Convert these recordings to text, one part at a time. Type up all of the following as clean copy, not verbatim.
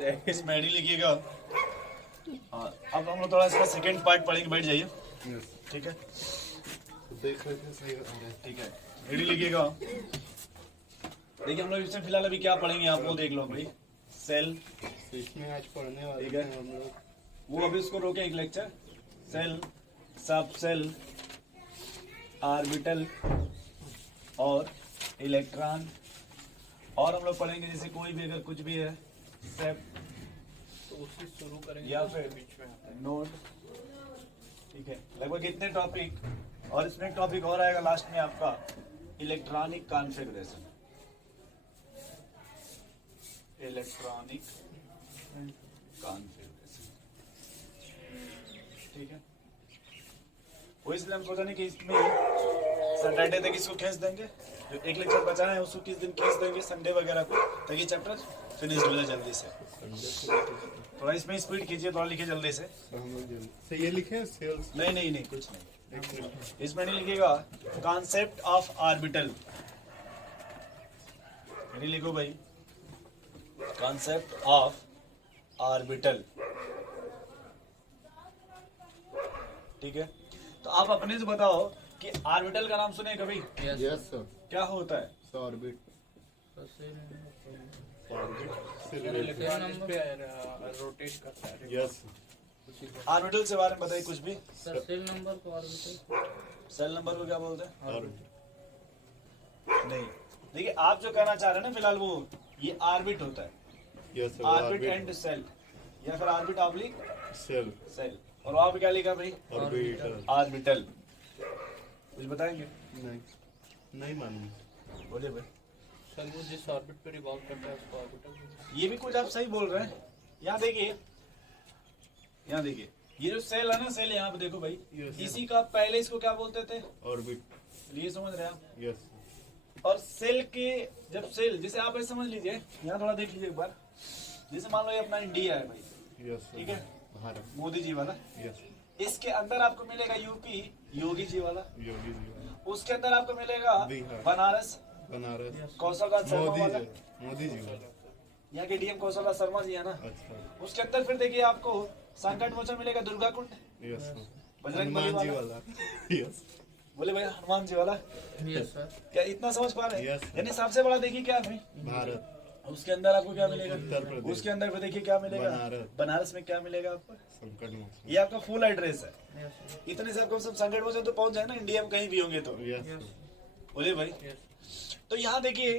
जाएगा। इसमें आईडी लिखिएगा। हाँ, अब हम लोग थोड़ा इसका सेकंड पार्ट पढ़ेंगे, बैठ जाइए। ठीक है, ठीक है, आईडी लिखिएगा। देखिए हम लोग इसमें फिलहाल अभी क्या पढ़ेंगे आप वो देख लो भाई। सेल, इसमें आज पढ़ने वाले ठीक है, हैं हम लोग। वो अभी उसको रोके एक लेक्चर। सेल, सब सेल, ऑर्बिटल और इलेक्ट्रॉन। और हम लोग पढ़ेंगे जैसे कोई भी अगर कुछ भी है सेप तो उससे शुरू करेंगे या तो फिर बीच में आता है। नोड। ठीक है, लगभग इतने टॉपिक। और इसमें एक टॉपिक और आएगा लास्ट में आपका, इलेक्ट्रॉनिक कॉन्फ़िगरेशन। इलेक्ट्रॉनिक कॉन्फ़िगरेशन, ठीक है। वो इसलिए हम सोचा नहीं कि इसमें सैटरडे तक इसको खींच देंगे, जो एक लेक्चर बचा है उसको किस दिन खींच देंगे, संडे वगैरह को, ताकि चैप्टर फिनिश हो जाए जल्दी से। थोड़ा इसमें स्पीड कीजिए, थोड़ा लिखिए जल्दी से। हम लोग जल्दी से ये लिखे सेल्स। नहीं नहीं नहीं, कुछ नहीं, इसमें नहीं लिखिएगा। कॉन्सेप्ट ऑफ ऑर्बिटल, नहीं लिखो भाई। कॉन्सेप्ट ऑफ ऑर्बिटल, ठीक है। तो आप अपने से बताओ कि ऑर्बिटल का नाम सुने कभी? Yes sir. क्या होता है? ऑर्बिट। रोटेट करता है। यस। ऑर्बिटल से बारे में बताइए कुछ भी। सर सेल नंबर को ऑर्बिटल, सेल नंबर को क्या बोलते हैं? ऑर्बिट। नहीं, देखिए आप जो कहना चाह रहे हैं ना फिलहाल, वो ये ऑर्बिट होता है। Yes sir. Orbit and shell, या फिर ऑर्बिट ऑब्लिक सेल। सेल। और वहां पे क्या लिखा भाई? ऑर्बिटल। ऑर्बिटल। कुछ बताएंगे? नहीं, नहीं मालूम। बोलिए भाई। सर वो जिस ऑर्बिट पे रिवॉल्व करता है उसको ऑर्बिटल। ये भी कुछ आप सही बोल रहे हैं। यहाँ देखिए, यहाँ देखिए, ये जो सेल है ना, सेल यहाँ पे देखो भाई, Yes. इसी का पहले इसको क्या बोलते थे? ऑर्बिट। ये समझ रहे हैं आप? यस। और सेल के, जब सेल, जैसे आप ऐसे समझ लीजिए, यहाँ थोड़ा देख लीजिए एक बार। जैसे मान लो ये अपना इंडिया है भाई, यस। ठीक है, भारत। मोदी जी वाला। यस। इसके अंदर आपको मिलेगा यूपी, योगी जी वाला। योगी जी। उसके अंदर आपको मिलेगा बिहार। बनारस, बनारस। कौशल राज शर्मा मोदी वाला। जी। मोदी जी वाला। यहाँ के डीएम कौशल राज शर्मा जी है ना। अच्छा। उसके अंदर फिर देखिए आपको संकट मोचन मिलेगा दुर्गा कुंड, यस। बजरंग बली हनुमान जी वाला। वाला। यस। बोले भाई हनुमान जी वाला। Yes sir. क्या इतना समझ पा रहे हैं? Yes, sir. यानी सबसे बड़ा देखिए क्या है भाई? भारत। उसके अंदर आपको क्या मिलेगा? उत्तर प्रदेश। उसके अंदर फिर देखिए क्या मिलेगा? बनारस। बनारस में क्या मिलेगा आपको? संकट मोचन। ये आपका फुल एड्रेस है। Yes sir. इतने से आपको सब संकट मोचन तो पहुंच जाए ना, इंडिया में कहीं भी होंगे तो। यस। बोले भाई। यस। तो यहाँ देखिए,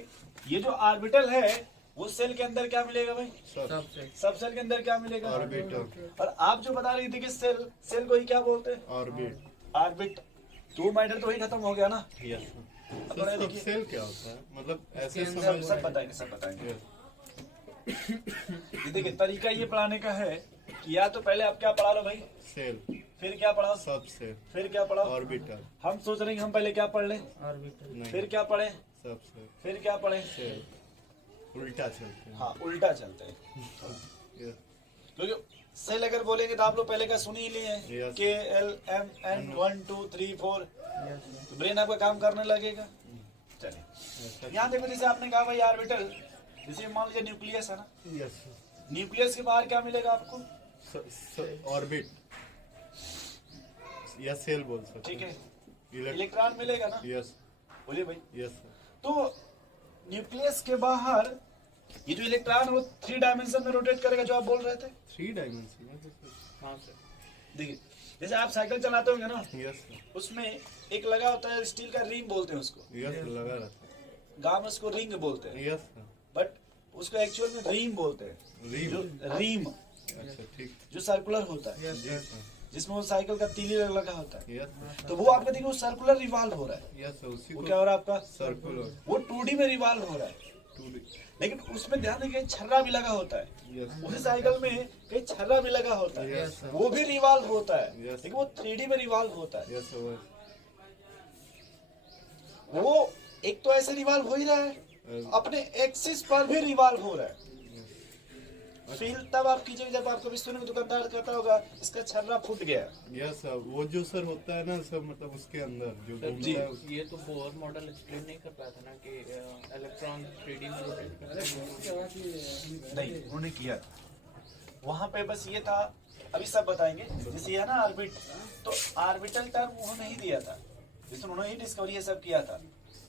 ये जो ऑर्बिटल है वो सेल के अंदर क्या मिलेगा भाई? सब। सब से सब सेल के अंदर क्या मिलेगा? ऑर्बिटल। और आप जो बता रही थी कि सेल, सेल को ही क्या बोलते हैं? ऑर्बिट। ऑर्बिट। तो मैटर तो वही खत्म हो गया ना। यस। अपने देखिए, सेल क्या होता है, मतलब ऐसे इसके समझ। सब बताएंगे, सब बताएंगे। यस। ये देखिए तरीका ये पढ़ाने का है कि या तो पहले आप क्या पढ़ा लो भाई, सेल। फिर क्या पढ़ा, सब सेल। फिर क्या पढ़ा। ऑर्बिटल। हम सोच रहे हैं कि हम पहले क्या पढ़ लें, ऑर्बिटल। नहीं। फिर क्या पढ़े, सब सेल। फिर क्या पढ़े। सेल। उल्टा चलते हैं। हाँ, उल्टा चलते हैं। यस। क्योंकि सेल अगर बोलेंगे तो आप लोग पहले का सुन ही लिए हैं, Yes. KLMN 1 2 3 4। Yes sir. Brain आपका काम करने लगेगा। चलिए, ऐसा। यहाँ देखो, जैसे आपने कहा भाई ऑर्बिटल, जैसे मान लीजिए न्यूक्लियस है ना, यस। न्यूक्लियस के बाहर क्या मिलेगा आपको? ऑर्बिट या सेल बोल सकते ठीक है, हैं। इलेक्ट्रॉन मिलेगा ना। यस। बोलिए भाई। यस। तो न्यूक्लियस के बाहर ये जो इलेक्ट्रॉन है वो 3 डायमेंशन में रोटेट करेगा, जो आप बोल रहे थे। 3 डायमेंशन। हाँ सर। देखिए, जैसे आप साइकिल चलाते होंगे ना, यस। उसमें एक लगा होता है स्टील का रिंग बोलते हैं उसको, यस लगा रहता गांव में उसको रिंग बोलते है। हैं, यस। बट उसको एक्चुअल में रीम बोलते हैं। जो रीम। रीम, अच्छा ठीक। जो सर्कुलर होता है, यस यस। सर। जिसमें वो साइकिल का तीली लगा होता है, यस। तो वो आपका देखिए वो सर्कुलर रिवॉल्व हो रहा है। यस उसी वो को क्या हो रहा है आपका? सर्कुलर। वो 2D में रिवॉल्व हो रहा है। 2D। लेकिन उसमें ध्यान देंगे छर्रा भी लगा होता है। यस। उसी साइकिल में कहीं छर्रा भी लगा होता है, यस। वो भी रिवॉल्व होता है। Yes. लेकिन वो 3D में रिवॉल्व होता है। यस। वो एक तो ऐसे रिवॉल्व हो ही रहा है, अपने एक्सिस पर भी रिवॉल्व हो रहा है। फील तब आप कीजिएगा जब आपको भी सुनेंगे दुकानदार कहता होगा इसका छर्रा फूट गया। यस वो जो सर होता है ना सर, मतलब उसके अंदर जो सर जी। घूमता है उस- ये तो बोर मॉडल एक्सप्लेन नहीं कर पाया था ना कि इलेक्ट्रॉन 3D में रोटेट करता है। नहीं, उन्होंने किया। वहां पे बस ये था, अभी सब बताएंगे। जैसे ये है ना ऑर्बिट, तो ऑर्बिटल टर्म उन्होंने ही दिया था, जिसमें उन्होंने ही डिस्कवरी ये सब किया था।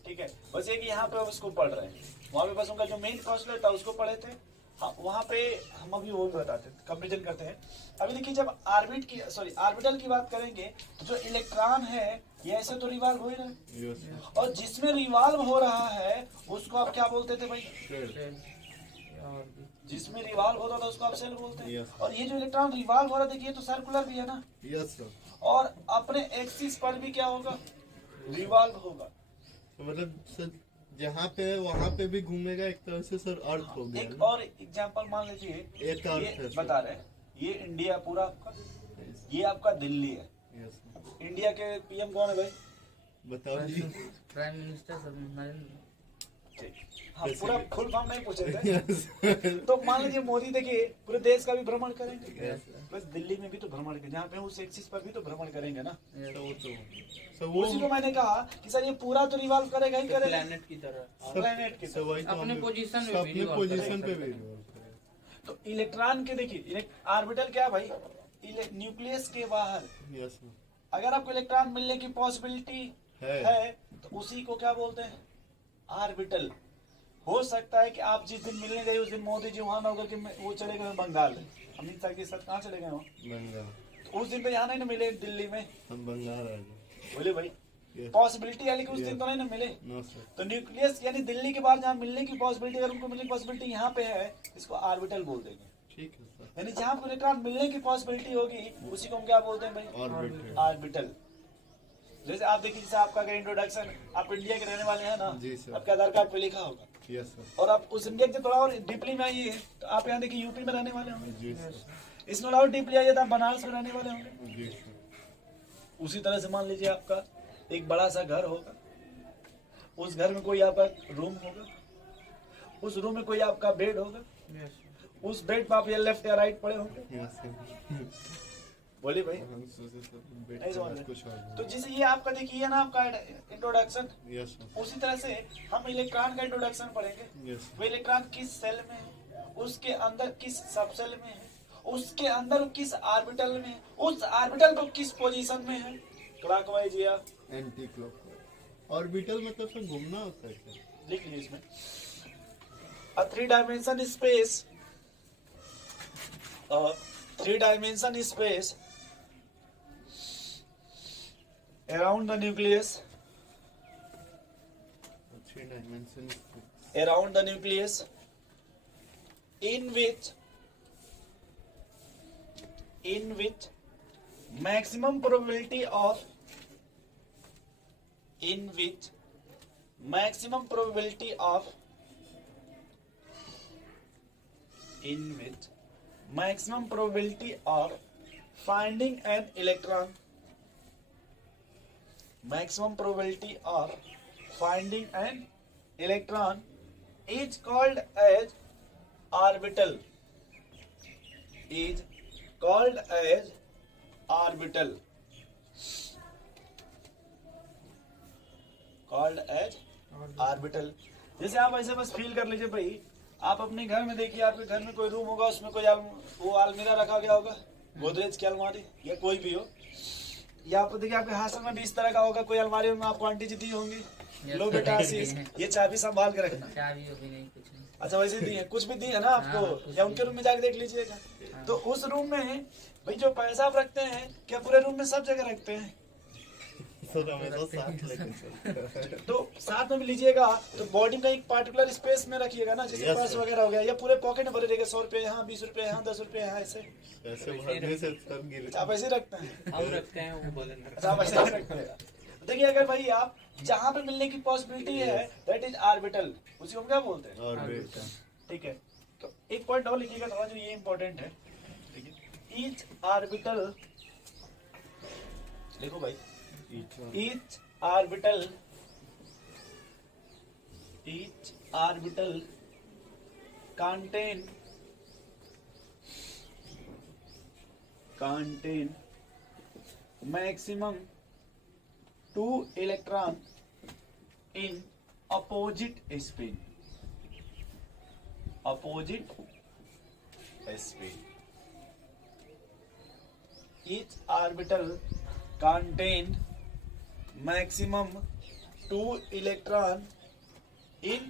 ठीक है, बस ये कि यहाँ पे अब उसको पढ़ रहे हैं, वहां पे बस उनका जो मेन कॉन्स्टेंट था उसको पढ़े थे। हाँ, वहां पे हम अभी वो भी बताते हैं, कंपेरिजन करते हैं। अभी देखिए, जब ऑर्बिटल की बात करेंगे, तो जो इलेक्ट्रॉन है ये ऐसे तो रिवॉल्व हो ही रहा है, यस और जिसमें रिवॉल्व हो रहा है उसको आप क्या बोलते थे भाई? जिसमें रिवॉल्व होता था उसको आप सेल बोलते हैं। Yes. और ये जो इलेक्ट्रॉन रिवॉल्व हो रहा है, देखिए तो सर्कुलर भी है ना, यस सर। और अपने एक्सिस पर भी क्या होगा? रिवॉल्व होगा। तो मतलब सर जहाँ पे है वहाँ पे भी घूमेगा एक तरह से सर, अर्थ हो गया एक ना? और एग्जांपल मान लीजिए, एक अर्थ है ये सर। बता रहे हैं, ये इंडिया पूरा आपका, ये आपका दिल्ली है। Yes sir. इंडिया के पीएम कौन है भाई? बताओ जी। Prime minister sir Narendra. ठीक। हाँ, पूरा फुल फॉर्म नहीं पूछे थे। यस तो मान लीजिए मोदी देखिए पूरे देश का भी भ्रमण करेंगे, Yes. बस दिल्ली में भी तो भ्रमण करेंगे, जहाँ पे उस एक्सिस पर भी तो भ्रमण करेंगे ना। सर वो तो सर वो उसी को मैंने कहा कि सर ये पूरा तो रिवॉल्व करेगा ही करेगा, प्लेनेट की तरह। प्लेनेट की सर तरह। वही तो अपने हम- पोजीशन सर पे भी अपने revolve पोजीशन पे करेगा। भी revolve करेगा। तो इलेक्ट्रॉन के देखिए, ऑर्बिटल क्या है भाई? न्यूक्लियस के बाहर यस सर। अगर आपको इलेक्ट्रॉन मिलने की पॉसिबिलिटी है। है तो उसी को क्या बोलते हैं? ऑर्बिटल। हो सकता है कि आप जिस दिन मिलने गए उस दिन मोदी जी वहां ना होकर के वो चले गए बंगाल, अमित शाह के साथ कहाँ चले गए हो? बंगाल। तो उस दिन तो यहाँ नहीं ना मिले दिल्ली में, हम बंगाल आ गए। बोले भाई Yes. पॉसिबिलिटी है, लेकिन उस दिन तो नहीं ना मिले। No sir. तो न्यूक्लियस यानी दिल्ली के बाहर जहाँ मिलने की पॉसिबिलिटी, अगर उनको मिलने की पॉसिबिलिटी यहाँ पे है, इसको ऑर्बिटल बोल देंगे। ठीक है सर। यानी जहाँ पर इलेक्ट्रॉन मिलने की पॉसिबिलिटी होगी उसी को हम क्या बोलते हैं भाई? ऑर्बिट। ऑर्बिटल। जैसे आप देखिए, जैसे आपका अगर इंट्रोडक्शन, आप इंडिया के रहने वाले हैं ना, जी सर। आपके आधार कार्ड पे लिखा होगा, यस सर। और आप उस इंडिया के थोड़ा और डीपली में आइए तो आप यहाँ देखिए यूपी में रहने वाले होंगे, जी सर। इसमें और डीपली आइए तो आप बनारस में रहने वाले होंगे। जी सर। उसी तरह से मान लीजिए आपका एक बड़ा सा घर होगा, उस घर में कोई आपका रूम होगा, उस रूम में कोई आपका बेड होगा, उस बेड पर आप या लेफ्ट या राइट पड़े होंगे। Yes sir. बोलिए भाई। हम सोचे सर बेट नहीं समझ रहे। कुछ और। तो जैसे ये आपका देखिए ना आपका इंट्रोडक्शन, यस सर। उसी तरह से हम इलेक्ट्रॉन का इंट्रोडक्शन पढ़ेंगे। यस वो इलेक्ट्रॉन किस सेल में है, उसके अंदर किस सब सेल में है, उसके अंदर किस ऑर्बिटल में है, उस ऑर्बिटल को किस पोजीशन में है, क्लॉकवाइज या एंटी क्लॉकवाइज। ऑर्बिटल मतलब सर घूमना होता है क्या? लिख लीजिए इसमें। A three-dimension space, three-dimension space around the nucleus, 3 dimension. around the nucleus, in which maximum probability of, in which maximum probability of, in which maximum probability of finding an electron, maximum probability of finding an electron is called as orbital, is called as orbital, called as orbital। जैसे आप ऐसे बस feel कर लीजिए भाई, आप अपने घर में देखिए, आपके घर में कोई रूम होगा, उसमें कोई वो अलमीरा रखा गया होगा, गोदरेज की अलमारी या कोई भी हो, या आप देखिए आपके हाथ में भी इस तरह का होगा, कोई अलमारी में आपको आंटी जी दी होंगी, लो बेटा आशीष ये चाबी संभाल के रखना। चाबी अभी नहीं, कुछ नहीं। अच्छा वैसे दी है, कुछ भी दी है ना आपको, हाँ, कुछ या उनके रूम में जाके देख लीजिएगा। तो उस रूम में भाई जो पैसा आप रखते हैं, क्या पूरे रूम में सब जगह रखते हैं? सर हमेशा साथ लेके चलते। तो साथ में भी लीजिएगा तो बॉडी में एक पार्टिकुलर स्पेस में रखिएगा ना, जैसे Yes, पर्स sir. वगैरह हो गया, या पूरे पॉकेट में भरे रहेगा, 100 रुपए यहाँ, 20 रुपए यहाँ, 10 रुपए यहाँ, ऐसे ऐसे भरने से सर गिर। आप ऐसे रखते हैं। हम रखते हैं वो बदन अच्छा आप ऐसे रखते हैं। देखिए अगर भाई आप जहाँ पे मिलने की पॉसिबिलिटी है, दैट इज ऑर्बिटल, उसी को हम क्या बोलते हैं? ऑर्बिट। ठीक है, तो एक पॉइंट और लिखिएगा थोड़ा, जो ये इंपॉर्टेंट है। ईच ऑर्बिटल, देखो भाई, each orbital contain maximum 2 electron in opposite spin, each orbital contain maximum 2 electron in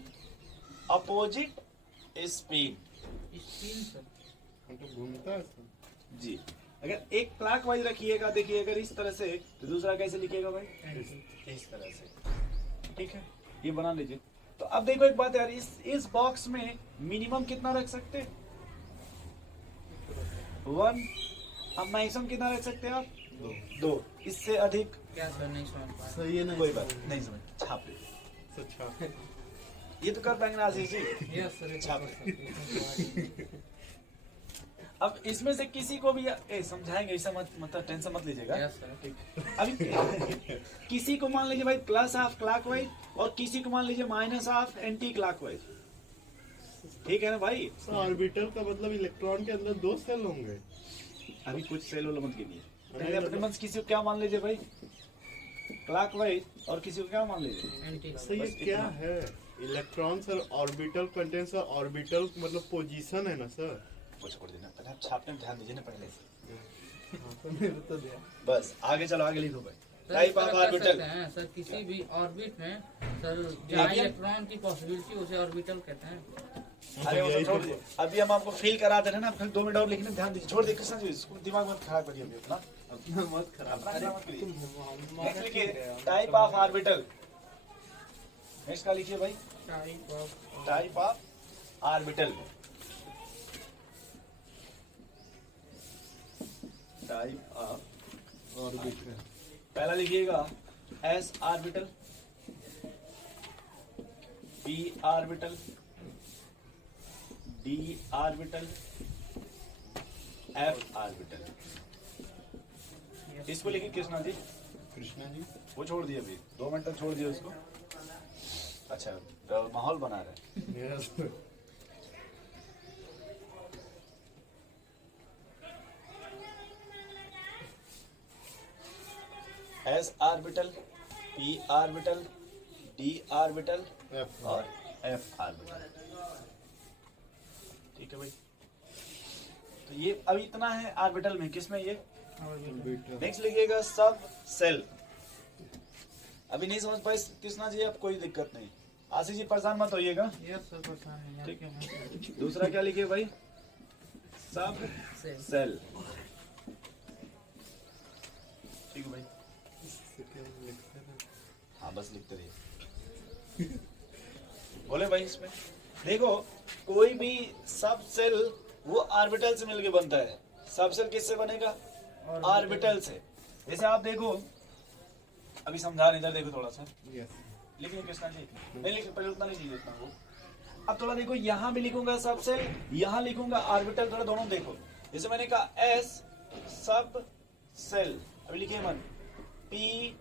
opposite spin. Spin sir मतलब घूमता है सर। जी, अगर एक क्लॉकवाइज रखिएगा, देखिए अगर इस तरह से तो दूसरा कैसे लिखिएगा भाई? इस तरह से। ठीक है, ये बना लीजिए। तो अब देखो एक बात यार, इस बॉक्स में मिनिमम कितना रख सकते हैं? 1। अब मैक्सिमम कितना रख सकते हैं आप? 2। इससे अधिक क्या सर नहीं समझ पा सर ये नहीं कोई बात नहीं, समझ छाप लीजिए। सर छाप। ये तो कर पाएंगे ना आशीष जी। रहे। यस सर छाप। अब इसमें से किसी को भी समझाएंगे, ऐसा मत मतलब टेंशन मत लीजिएगा। यस सर अभी किसी को मान लीजिए भाई प्लस हाफ क्लॉकवाइज और किसी को मान लीजिए माइनस हाफ एंटी क्लॉकवाइज। ठीक है ना भाई? सर ऑर्बिटल का मतलब इलेक्ट्रॉन के अंदर 2 सेल होंगे। अभी कुछ सेल वाला मत गिनिए, पहले अपने मन से किसी को क्या मान लीजिए भाई? क्लॉकवाइज। और किसी को क्या मान लीजिए? एंटी सर ये बस क्या इतना। है? Electron sir orbital content sir orbital मतलब पोजीशन है ना सर। वो छोड़ देना, पहले आप छापने में ध्यान दीजिए ना पहले से। हाँ, सर मेरे तो दिया। बस आगे चलो, आगे लिखो भाई। सर टाइप इस ऑफ तरह कर ऑर्बिटल। सकते हैं सर किसी भी ऑर्बिट में सर जहाँ लेकिन- इलेक्ट्रॉन की पॉसिबिलिटी उसे ऑर्बिटल कहते हैं। अरे वो सब छोड़ दीजिए, अभी हम आपको फील करा दे रहे हैं ना, फिर 2 मिनट और लिखने में ध्यान दीजिए। छोड़ दीजिए कृष्णा जी, इसको दिमाग मत खराब करिए अभी अपना। मत खराब। अपना दिमाग मत करिए। नेक्स्ट लिखिए टाइप ऑफ ऑर्बिटल। नेक्स्ट का लिखिए भाई type of orbital. Type of orbital. पहला लिखिएगा S orbital, P orbital, D orbital, F orbital. इसको लिखिए कृष्णा जी। कृष्णा जी। वो छोड़ दिए अभी, 2 मिनट तक छोड़ दिए उसको। अच्छा, तो माहौल बना रहे। Yes. S orbital, P orbital, D orbital F और एफ ऑर्बिटल। ठीक है भाई, तो ये अभी इतना है ऑर्बिटल में। किसमें ये? ऑर्बिटल। नेक्स्ट लिखिएगा सब सेल। अभी नहीं समझ पाए कृष्णा जी, अब कोई दिक्कत नहीं। आशीष जी परेशान मत होइएगा। यस सर परेशान नहीं ठीक है। दूसरा क्या लिखिए भाई? सब सेल। ठीक है भाई, हाँ बस लिखते रहिए। बोले भाई इसमें देखो, कोई भी सब सेल वो ऑर्बिटल से मिलके बनता है। सब सेल किससे बनेगा? ऑर्बिटल से। जैसे आप देखो, अभी समझा नहीं, इधर देखो थोड़ा सा। यस। लिखिए कृष्णा जी। नहीं लिखिए, पहले उतना नहीं चाहिए इतना वो। अब थोड़ा देखो, यहाँ भी लिखूंगा सब सेल, यहाँ लिखूंगा ऑर्बिटल। थोड़ा दोनों देखो, जैसे मैंने कहा एस सब सेल, अभी लिखिए मन, पी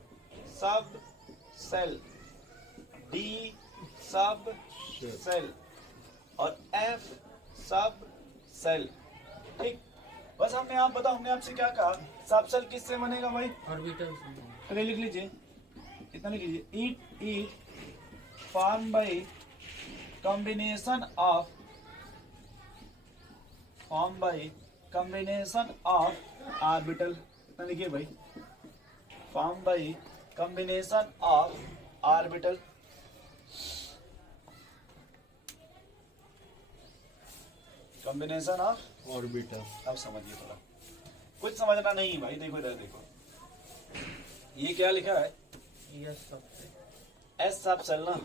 सब सेल, डी सब सेल और एफ सब सेल। ठीक, बस हमने आप बताओ, हमने आपसे क्या कहा? सब सेल किससे बनेगा भाई? ऑर्बिटल से पहले लिख लीजिए, इतना लिख लीजिए। It form by combination of orbital. इतना लिखिए भाई, form by combination of orbital. Combination of orbital. अब समझिए थोड़ा, कुछ समझना नहीं भाई। देखो इधर देखो, ये क्या लिखा है? यस सब से एस सब सेल ना।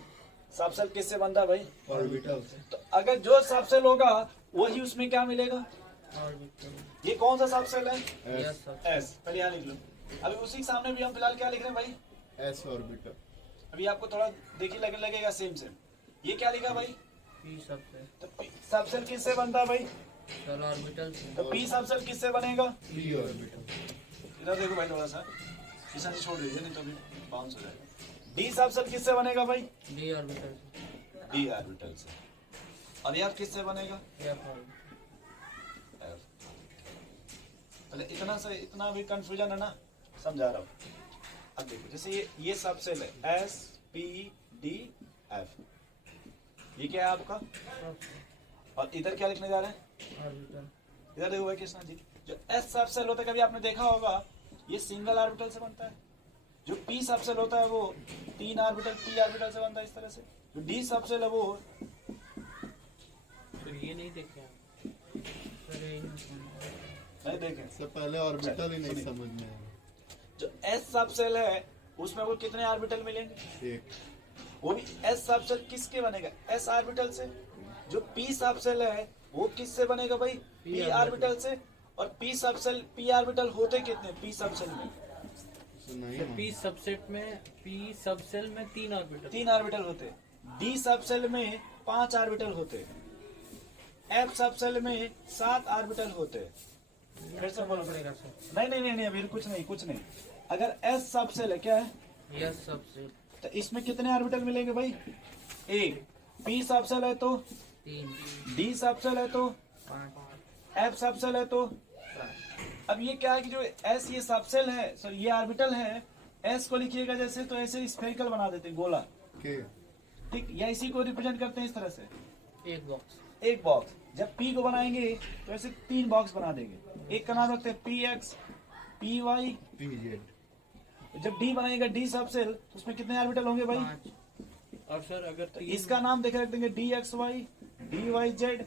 सब सेल किससे बनता है भाई? ऑर्बिटल। तो अगर जो सब सेल होगा वही उसमें क्या मिलेगा? ऑर्बिटल ये कौन सा सब सेल है? यस सब एस। पहले यहाँ लिख लो। अभी उसी के सामने भी हम फिलहाल क्या लिख रहे हैं भाई? S orbital. अभी आपको थोड़ा देखिए लगेगा सेम सेम। ये क्या लिखा भाई? पी सब से तो सब सेल किससे बनता है भाई? चल ऑर्बिटल से तो पी सब सेल किससे बनेगा? P orbital. इधर देखो भाई थोड़ा सा, इसे से छोड़ दीजिए नहीं तो अभी बाउंस हो जाएगा। डी सब सेल किससे बनेगा भाई? डी ऑर्बिटल से डी ऑर्बिटल से। और एफ किससे बनेगा? F orbital F. पहले इतना से इतना भी कंफ्यूजन है ना, समझा रहा हूँ। अब देखो, जैसे ये सब सेल है एस पी डी एफ, ये क्या है आपका? और इधर क्या लिखने जा रहे हैं? ऑर्बिटल इधर देखो भाई कृष्णा जी, जो एस सब सेल होता है कभी आपने देखा होगा ये सिंगल ऑर्बिटल से बनता है। जो पी सब सेल होता है वो 3 ऑर्बिटल पी ऑर्बिटल से बनता है इस तरह से। जो डी सब सेल है वो तो ये नहीं देखे हम। सर यही नहीं समझ। नहीं देखें। सर पहले ऑर्बिटल ही नहीं सुनिए। समझ में आया। जो एस सब सेल है उसमें वो कितने ऑर्बिटल मिलेंगे? एक वो भी एस सब सेल किसके बनेगा? एस ऑर्बिटल से। जो पी सब सेल है वो किससे बनेगा भाई? पी ऑर्बिटल से। और पी सब सेल पी ऑर्बिटल होते कितने पी सब सेल में? तो नहीं तो मालूम। पी सबसेट में पी सब सेल में 3 ऑर्बिटल। 3 ऑर्बिटल होते। डी सब सेल में 5 ऑर्बिटल होते। एफ सब सेल में 7 ऑर्बिटल होते। फिर से बोलो। पड़ेगा सर। नहीं नहीं नहीं नहीं अभी कुछ नहीं। अगर एस सब सेल है क्या है यस सबसे तो इसमें कितने ऑर्बिटल मिलेंगे भाई? एक। पी सब सेल है तो 3 डी सब सेल है तो 5 एफ सब सेल है तो 7। अब ये क्या है कि जो एस ये सब सेल है सॉरी ये ऑर्बिटल है। एस को लिखिएगा जैसे तो ऐसे स्फेरिकल बना देते हैं गोला। के ठीक या इसी को रिप्रेजेंट करते हैं इस तरह से एक बॉक्स एक बॉक्स। जब पी को बनाएंगे तो ऐसे 3 बॉक्स बना देंगे। एक का नाम रखते हैं P X P Y. P Z जब डी बनाएगा डी सब सेल तो उसमें कितने ऑर्बिटल होंगे भाई? 5 और सर अगर तो इसका नाम देखे रख देंगे D X Y D Y Z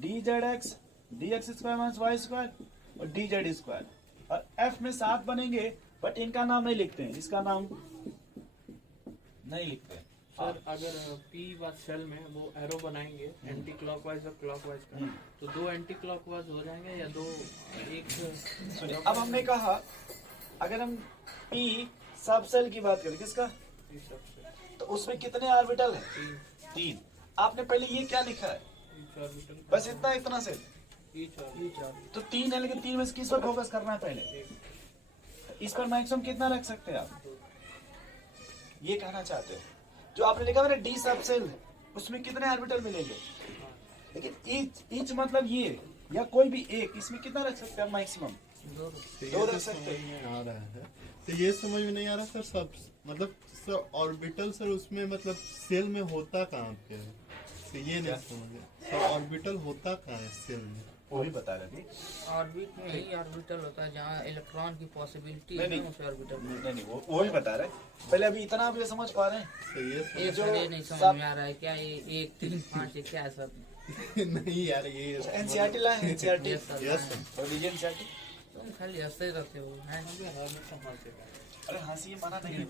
D Z X D X square minus Y square और डी जेड स्क्वायर। और एफ में 7 बनेंगे बट इनका नाम नहीं लिखते हैं। इसका नाम नहीं लिखते हैं। सर अगर पी व सेल में वो एरो बनाएंगे एंटी क्लॉकवाइज और क्लॉकवाइज का, तो 2 एंटी क्लॉकवाइज हो जाएंगे या 2 एक? सुनिए अब हमने कहा अगर हम पी सब सेल की बात करें किसका पी सबसेट तो उसमें कितने ऑर्बिटल है? 3। आपने पहले ये क्या लिखा है? ईच ऑर्बिटल बस इतना से ईच ऑर्बिटल तो 3 है लेकिन 3 में से किस पर फोकस करना है पहले? इस पर मैक्सिमम कितना रख सकते हैं आप? ये कहना चाहते हैं जो आपने लिखा है ना डी सब सेल उसमें कितने ऑर्बिटल मिलेंगे? लेकिन ईच मतलब ये या कोई भी एक इसमें कितना रख सकते हैं मैक्सिमम? 2 रख सकते हैं। आ रहा है तो ये समझ में नहीं आ रहा सर। सब मतलब सर ऑर्बिटल सर उसमें मतलब सेल में होता कहाँ पे है? तो ये नहीं समझ सर ऑर्बिटल होता कहाँ है सेल में? वही बता रहे थे। ऑर्बिट में ही ऑर्बिटल होता है जहाँ इलेक्ट्रॉन की पॉसिबिलिटी नहीं, है नहीं। उस ऑर्बिटल में। नहीं वो ही बता रहे पहले। अभी इतना आप ये समझ पा रहे हैं? तो ये ये जो सर ये नहीं सब- समझ में आ रहा है क्या ये 1 3 5 ये क्या है सब? नहीं यार ये एनसीईआरटी लाए एनसीईआरटी यस सर यस हाँ। और लीजिए एनसीईआरटी। तुम खाली हंसते रहते हो हैं? अरे हंसी मना नहीं है।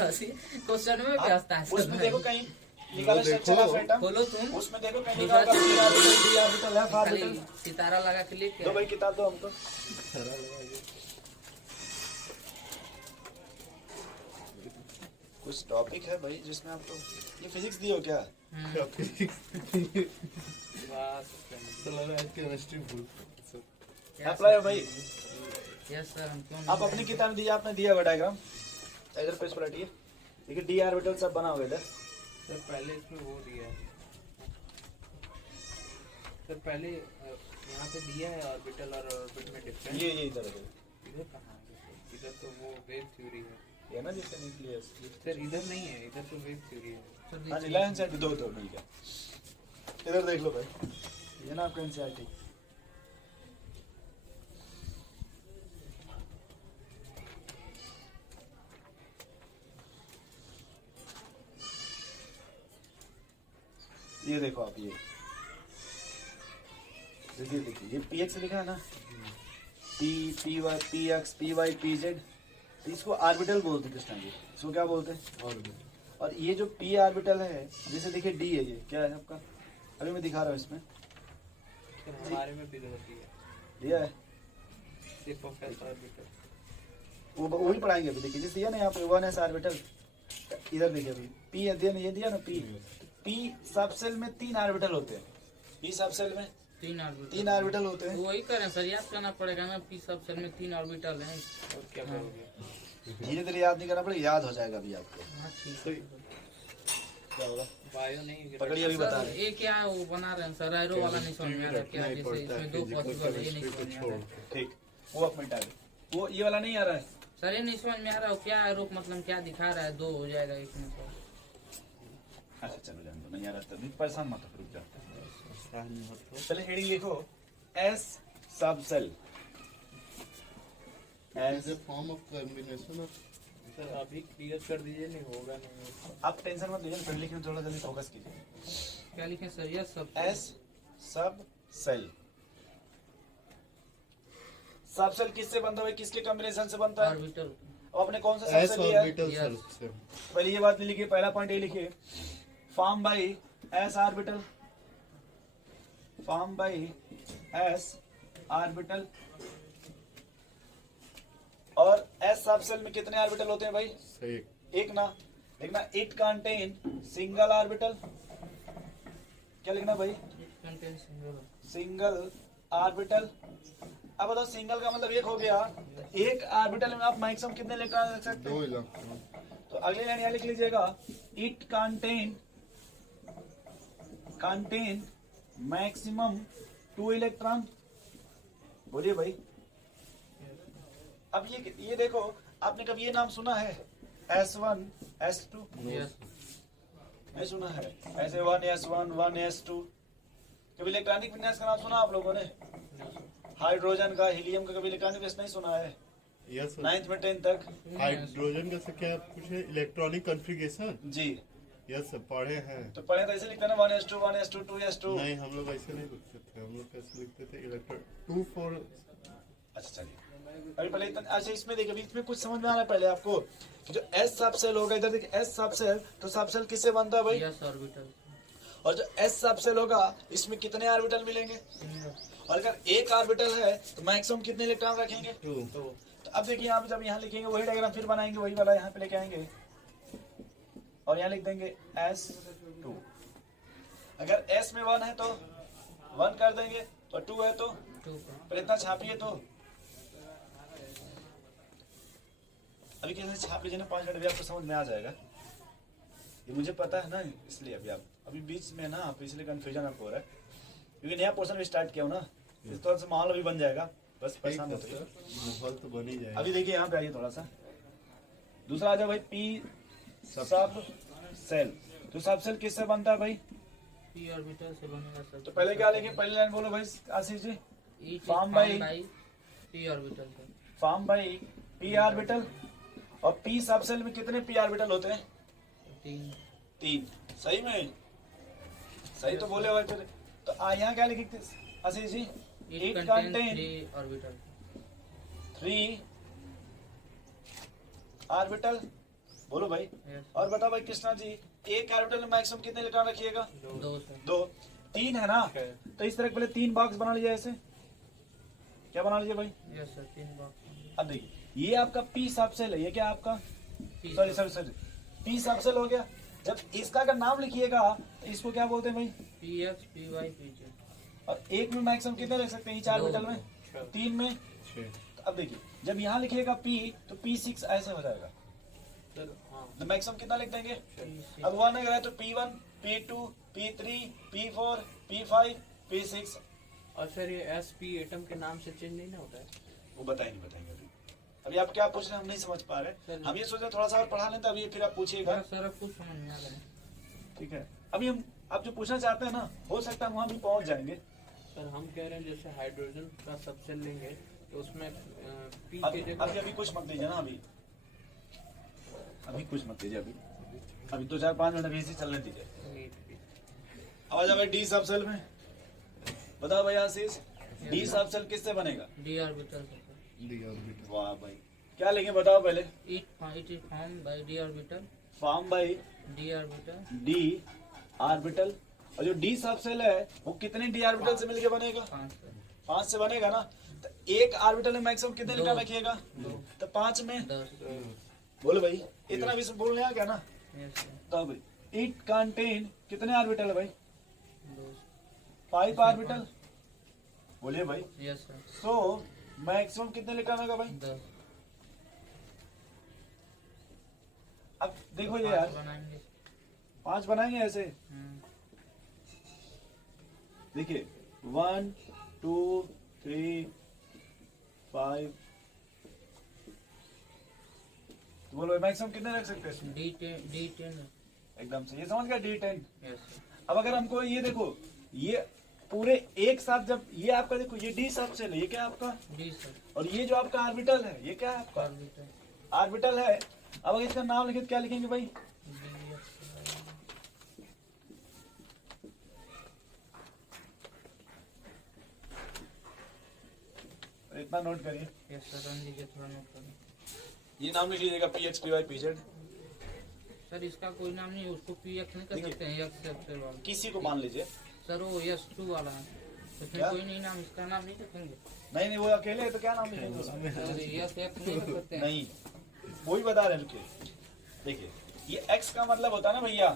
हंसी क्वेश्चन में भी हंसता है उसमें सर। देखो कहीं निकाला देखो। Structure of atom. खोलो तुम उसमें देखो कहीं निकाला P orbital D orbital F खाली ऑर्बिटल। सितारा लगा के लिख दो के भाई किताब दो हमको। कुछ टॉपिक है भाई जिसमें आपको ये फिजिक्स दी हो क्या? केमिस्ट्री भूल अप्लाई हो भाई। यस सर हम क्यों आप अपनी किताब में दिया आपने दिया हुआ डायग्राम इधर पेज पलटिए। देखिए डी ऑर्बिटल सब बना हुआ इधर। सर पहले इसमें वो दिया है सर पहले यहाँ पे दिया है ऑर्बिटल और ऑर्बिट में डिफरेंस। ये इधर है इधर कहाँ है सर? इधर तो वो वेव थ्योरी है ये ना जिससे न्यूक्लियस। सर। इधर नहीं है, इधर तो वेव थ्योरी है। हाँ जी लाइन सेट दो मिल गया। इधर देख लो भाई ये ना आपका एनसीईआरटी। ये देखो आप ये देखिए ये पी एक्स लिखा है ना P Y P X P Y P Z. इसको ऑर्बिटल बोलते हैं कृष्णा जी। इसको क्या बोलते हैं? और ये जो पी ऑर्बिटल है जैसे देखिए डी है ये क्या है आपका? अभी मैं दिखा रहा हूँ इसमें सर हमारे में भी होती है दिया है सिर्फ ऑफ एस ऑर्बिटल। वो वही पढ़ाएंगे अभी। देखिए जैसे दिया ना यहाँ पे 1s ऑर्बिटल। इधर देखिए अभी पी ये दिया ना पी सब सेल में 3 ऑर्बिटल होते हैं। पी सब सेल में 3 ऑर्बिटल होते हैं। वही करें सर याद करना पड़ेगा ना पी सब सेल में 3 ऑर्बिटल हैं। और क्या करोगे? धीरे धीरे याद नहीं करना पड़ेगा याद हो जाएगा अभी आपको। हाँ ठीक है क्या होगा बायो नहीं पकड़िए अभी बता सर रहे ये क्या है वो बना रहे हैं सर एरो वाला नहीं समझ में आ रहा क्या है जैसे इसमें 2 पॉसिबल है ये नहीं समझ में आ रहा है। ठीक वो आप मिटा दे। वो ये वाला नहीं आ रहा है। सर ये नहीं समझ में आ रहा क्या है एरो मतलब क्या दिखा रहा है 2 हो जाएगा इसमें सर। अच्छा चलो जान दो नहीं आ रहा तो परेशान मत हो, रुक जाओ। चलिए हेडिंग लिखो S sub shell is a form of combination of sir अभी क्लियर कर दीजिए, नहीं होगा नहीं। आप टेंशन मत लीजिए, पढ़ लिखने में थोड़ा जल्दी फोकस कीजिए। क्या लिखे सर? यस सब एस सब सेल, सब सेल किससे बनता है भाई, किसके कॉम्बिनेशन से बनता है? ऑर्बिटल। अब आपने कौन सा एस सबसे लिया है? Orbital Yes. सर। पहले ये बात नहीं लिखिए, पहला पॉइंट ये लिखिए, form by S orbital, form by S orbital. और एस सब सेल में कितने ऑर्बिटल होते हैं भाई? सही। एक ना, लिखना इट कंटेन सिंगल ऑर्बिटल। क्या लिखना भाई? Contain single. Single orbital. अब बताओ सिंगल का मतलब एक हो गया, एक ऑर्बिटल में आप मैक्सिमम कितने इलेक्ट्रॉन रख सकते दो हैं? इलेक्ट्रॉन। तो अगले लाइन यहाँ लिख लीजिएगा, इट कंटेन मैक्सिमम 2 इलेक्ट्रॉन। बोलिए भाई। अब ये देखो, आपने कभी ये नाम सुना है S1 S2? यस। नहीं सुना है? S1 S1 1 S2? कभी इलेक्ट्रॉनिक विन्यास का नाम सुना आप लोगों ने? हाइड्रोजन का, हीलियम का कभी इलेक्ट्रॉनिक विन्यास नहीं सुना है? यस। 9th में 10th तक? हाइड्रोजन का से क्या पूछे? Electronic configuration. जी। यस सर, पढ़े हैं। तो पढ़े तो ऐसे लिखते ना 1s2 1s2 2s2। नहीं, हम लोग ऐसे नहीं लिखते थे, हम लोग कैसे लिखते थे? इलेक्ट्रॉन 2 4। अच्छा चलिए, अभी पहले इतना, अच्छा इसमें देखिए, अभी इसमें कुछ समझ में आ रहा है पहले आपको कि जो एस सब सेल होगा, इधर देखिए एस सब सेल, तो सब सेल किससे बनता है भाई? Yes orbital. और जो एस सब सेल होगा इसमें कितने ऑर्बिटल मिलेंगे? और अगर एक ऑर्बिटल है तो मैक्सिमम कितने इलेक्ट्रॉन रखेंगे? 2। तो अब देखिए यहाँ पे जब यहाँ लिखेंगे वही डायग्राम फिर बनाएंगे, वही वाला यहाँ पे लेके आएंगे और यहाँ लिख देंगे S2। अगर S में 1 है तो 1 कर देंगे, और 2 है तो 2 पर इतना छापिए तो अभी कैसे छाप लीजिए ना 5 मिनट, अभी आपको समझ में आ जाएगा। ये मुझे पता है ना, इसलिए अभी आप अभी बीच में ना आप इसलिए कंफ्यूजन आपको हो रहा है, क्योंकि नया पोर्शन भी स्टार्ट किया हो ना, इस तरह से माहौल अभी बन जाएगा, बस परेशान मत होइए। माहौल तो बन ही जाएगा। अभी देखिए यहाँ पे आइए थोड़ा सा, दूसरा आ जाओ भाई, पी सब सेल। तो सब सेल किससे बनता है भाई? पी ऑर्बिटल से बनेगा सर। तो पहले क्या लिखे, पहली लाइन बोलो भाई Ashish ji. It form form by by P orbital sir. Form by P orbital. और पी सब सेल में कितने पी ऑर्बिटल होते हैं? 3। सही में? सही तो बोले भाई फिर। तो यहाँ क्या लिखे Ashish ji? It it contain contain 3 orbital. 3 orbital. बोलो भाई। यस। और बताओ भाई कृष्णा जी, एक ऑर्बिटल में मैक्सिमम कितने इलेक्ट्रॉन रखिएगा? 2 सर। 2। 3 है ना, तो इस तरह के पहले 3 बॉक्स बना लीजिए ऐसे। क्या बना लीजिए भाई? Yes sir, 3 box. अब देखिए, ये आपका पी सब सेल है, ये क्या आपका? P सॉरी पी सब सेल हो गया। जब इसका अगर नाम लिखिएगा तो इसको क्या बोलते हैं भाई? PX PY PJ। और एक में मैक्सिमम कितने रख सकते हैं? 4 ऑर्बिटल में, 3 में। 6। तो अब देखिए, जब यहाँ लिखिएगा पी तो P6 ऐसे हो जाएगा, सर हाँ, तो मैक्सिमम कितना लिख देंगे? P6। अब 1 अगर है तो P1 P2 P3 P4 P5 P6। और सर ये SP एटम के नाम से चेंज नहीं ना होता है? वो बताएंगे अभी आप क्या पूछ रहे हैं, हम नहीं समझ पा रहे। हम ये सोच रहे हैं थोड़ा सा और पढ़ा लें, तो अभी फिर आप पूछिएगा। सर अब कुछ समझ नहीं आ रहा है। ठीक है, अभी हम आप जो पूछना चाहते हैं ना, हो सकता है वहाँ भी पहुँच जाएंगे। सर हम कह रहे हैं जैसे हाइड्रोजन का सबसेल लेंगे तो उसमें P अभी की जगह अभी कुछ मत दीजिए ना, अभी कुछ मत दीजिए, अभी 2-4-5 मिनट अभी इसी चलने दीजिए। आवाज आ भाई डी सब सेल में, बताओ भाई आशीष, डी सब सेल किससे बनेगा? D orbital sir. D orbital. वाह भाई, क्या लेंगे बताओ पहले? It is form by D orbital. Form by D orbital. D orbital. और जो डी सब सेल है वो कितने डी ऑर्बिटल से मिलके बनेगा? 5 सर। 5 से बनेगा ना, तो एक ऑर्बिटल में मैक्सिमम कितने इलेक्ट्रॉन रखिएगा? 2। तो 5 में 10। बोलो भाई, इतना भी बोलने आ गया ना। Yes sir. तो भाई इट कंटेन कितने ऑर्बिटल है भाई? 2। 5 ऑर्बिटल। बोलिए भाई। Yes sir. सो मैक्सिमम कितने इलेक्ट्रॉन होगा भाई? 10। अब देखो ये 5 यार, बनाएंगे। 5 बनाएंगे ऐसे। हम्म। देखिए 1 2 3 5। तो बोलो मैक्सिमम कितने रख सकते हैं इसमें? D10 एकदम से ये समझ गया, D10। Yes sir. अब अगर हमको ये देखो, ये पूरे एक साथ जब ये आपका देखो ये डी सब सेल है, ये क्या है आपका, डी सर और ये जो आपका ऑर्बिटल है ये क्या है आपका ऑर्बिटल ऑर्बिटल है। अब अगर इसका नाम लिखे तो क्या लिखेंगे भाई, इतना नोट करिए, यस सर रन लीजिए थोड़ा नोट करें ये नाम लिख लीजिएगा P X P Y P Z, sir. इसका कोई नाम नहीं, उसको पी एक्स नहीं कर देखिए। सकते हैं, एक्स सबसे वाला किसी को मान लीजिए। सर वो यस 2 वाला है, उसमें क्या? कोई नहीं नाम, इसका नाम नहीं रखेंगे नहीं नहीं वो अकेले है तो क्या नाम लिखेंगे उसमें? सर। यस एक्स नहीं कर सकते हैं नहीं वही बता रहे हैं। देखिए ये एक्स का मतलब होता है ना भैया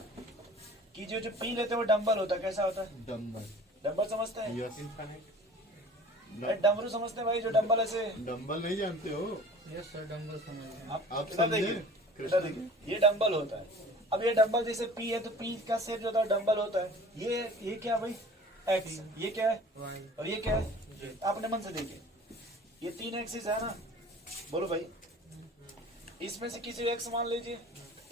कि जो पी लेते हैं वो डंबल होता है, कैसा होता है, डम्बल डंबल समझते हैं, यस अरे डमरू समझते हैं भाई, जो डंबल ऐसे डम्बल नहीं जानते हो यस सर डम्बल समझ गए आप इधर समझे देखिए, इधर देखिए ये डंबल होता है। अब ये डंबल जैसे पी है तो पी का शेप जो होता है डंबल होता है। ये क्या भाई एक्स, ये क्या है वाई और ये क्या है, अपने मन से देखिए ये 3 एक्सिस है ना, बोलो भाई इसमें से किसी को एक्स मान लीजिए,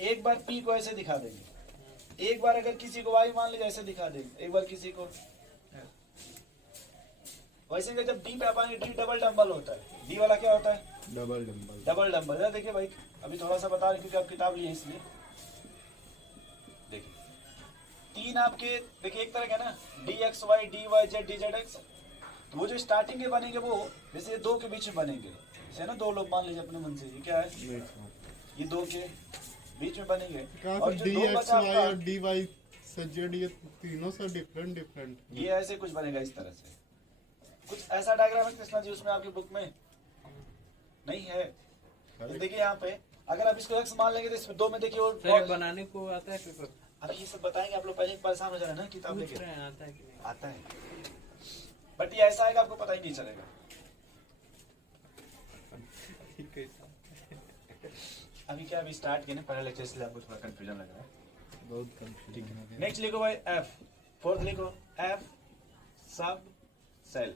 एक बार पी को ऐसे दिखा देंगे, एक बार अगर किसी को वाई मान लीजिए ऐसे दिखा देंगे, एक बार किसी को वैसे कि जब डी पे आप आएंगे डी डबल डंबल होता है, डी वाला क्या होता है डबल डम्बल डबल डंबल। जरा देखिए भाई अभी थोड़ा सा बता रहे क्योंकि आप किताब लिए इसलिए देखिए 3 आपके देखिए एक तरह का ना D X Y D Y Z D Z X, तो वो जो स्टार्टिंग के बनेंगे वो जैसे ये 2 के बीच में बनेंगे, जैसे ना 2 लोग मान लीजिए अपने मन से, ये क्या है ये 2 के बीच में बनेंगे, और जो डी 2 एक्स बचा वाई आपका और डी वाई से जेड ये तीनों से डिफरेंट ये ऐसे कुछ बनेगा इस तरह से, कुछ ऐसा डायग्राम है कृष्णा जी उसमें आपकी बुक में नहीं है। तो देखिए यहाँ पे अगर आप इसको एक्स मान लेंगे तो इसमें 2 में देखिए सर ये और बनाने को आता है पेपर, अभी ये सब बताएंगे, आप लोग पहले परेशान हो जा रहे हैं ना किताब पूछ लेके, रहे हैं आता है कि नहीं। आता है बट ये ऐसा आएगा आपको पता ही नहीं चलेगा। ठीक है सर। अभी क्या अभी स्टार्ट किए ना पहले लेक्चर, इसलिए आपको थोड़ा कंफ्यूजन लग रहा है। बहुत कंफ्यूजन हो गया नेक्स्ट लिखो भाई एफ, फोर्थ लिखो एफ सब सेल।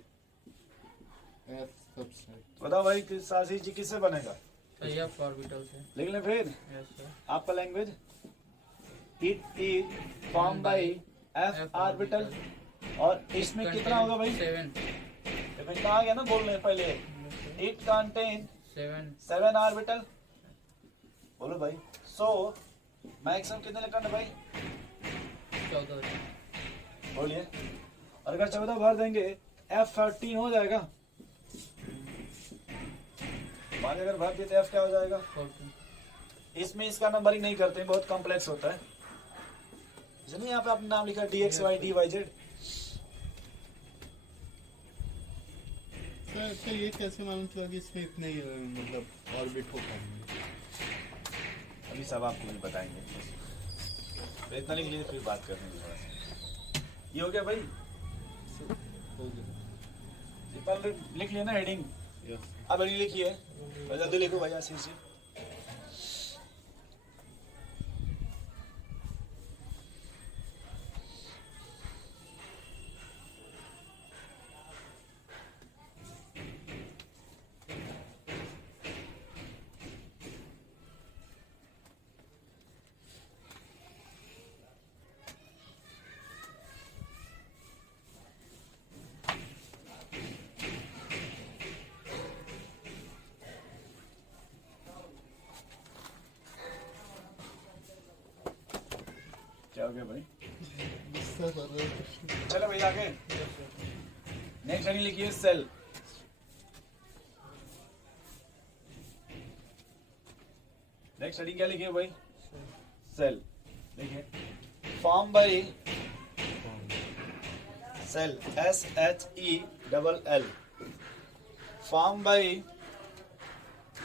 एफ सबसेट बताओ भाई कि सासी जी किससे बनेगा, सर एफ ऑर्बिटल से लिख लें फिर यस सर आपका language it is form by F orbital, और इसमें कितना होगा भाई 7 तो कितना आ गया ना बोल रहे हैं पहले, इट कंटेन 7 ऑर्बिटल, बोलो भाई। सो मैक्सिमम कितने करना भाई 14 बोलिए, और अगर 14 भर देंगे F13 हो जाएगा, मान अगर भर दिए तो F क्या हो जाएगा, 14 इसमें इसका नंबरिंग नहीं करते, बहुत कॉम्प्लेक्स होता है। नहीं यहाँ पे आपने नाम लिखा D X Y D Y Z, sir ये कैसे मालूम चला कि इसमें इतने ही, मतलब ऑर्बिट हो पाएंगे? अभी सब आपको भी बताएंगे, तो इतना लिख लीजिए फिर बात करने थोड़ा सा। ये हो गया भाई, हो गया सिंपल लिख लिया ना हेडिंग, यस अब हेडिंग लिखिए जल्दी लिखो भाई आशीष जी। क्या हो गया भाई, गुस्सा कर रहे हैं। चलो भाई आगे नेक्स्ट हेडिंग लिखिए सेल। नेक्स्ट हेडिंग क्या लिखिए भाई, सेल। देखिए form by shell SHELL, form by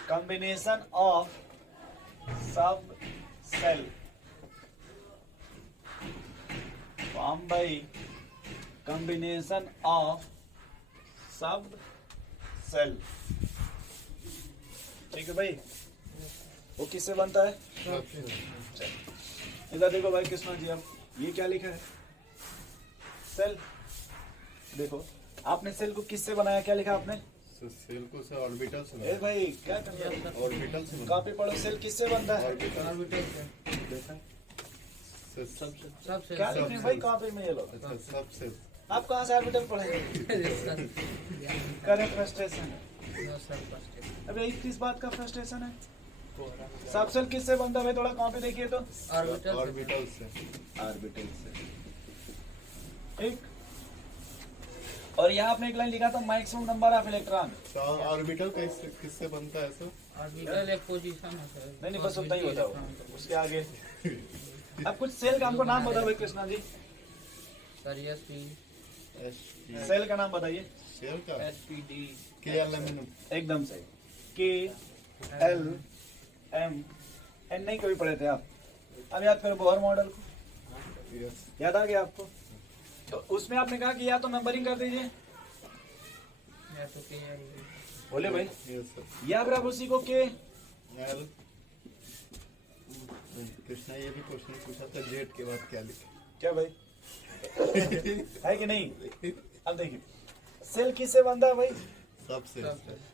combination of sub cell, formed by combination of sub cell। ठीक है भाई, वो किससे बनता है, इधर देखो भाई कृष्णा जी, अब ये क्या लिखा है सेल, देखो आपने सेल को किससे बनाया, क्या लिखा आपने, सेल को से ऑर्बिटल से ए भाई क्या कर रहे हो, ऑर्बिटल से कॉपी पढ़ो, सेल किससे बनता है, ऑर्बिटल से सबसे सबसे क्या लिखे भाई कॉपी में ये लोग, सबसे आप कहाँ से ऑर्बिटल पढ़ेंगे? सर करे फ्रस्ट्रेशन है। नो सर फर्स्ट अब यही किस बात का फ्रस्ट्रेशन है? सबसेल किससे बनता है भाई? थोड़ा कॉपी देखिए तो। ऑर्बिटल ऑर्बिटल से ऑर्बिटल से। ठीक। और यहाँ आपने एक लाइन लिखा था मैक्सिमम नंबर ऑफ इलेक्ट्रॉन। तो ऑर्बिटल किससे बनता है सर? ऑर्बिटल एक पोजीशन है सर। नहीं बस उतना ही होता है वो। उसके आगे अब कुछ सेल का हमको नाम बताओ भाई Krishna ji. Sir SP cell का नाम बताइए। शेल का SPD के एल्यूमिनियम एकदम सही। KLM N नहीं कभी पढ़े थे आप? अब याद करो बोहर मॉडल को। यस याद आ गया आपको? तो उसमें आपने कहा कि या तो नंबरिंग कर दीजिए। या तो के बोले भाई यस सर या बराबर उसी को के। एल कृष्णा ये भी क्वेश्चन पूछा था जेट के बाद क्या लिखे क्या भाई है कि नहीं? अब देखिए सेल किससे बनता है भाई? सबसे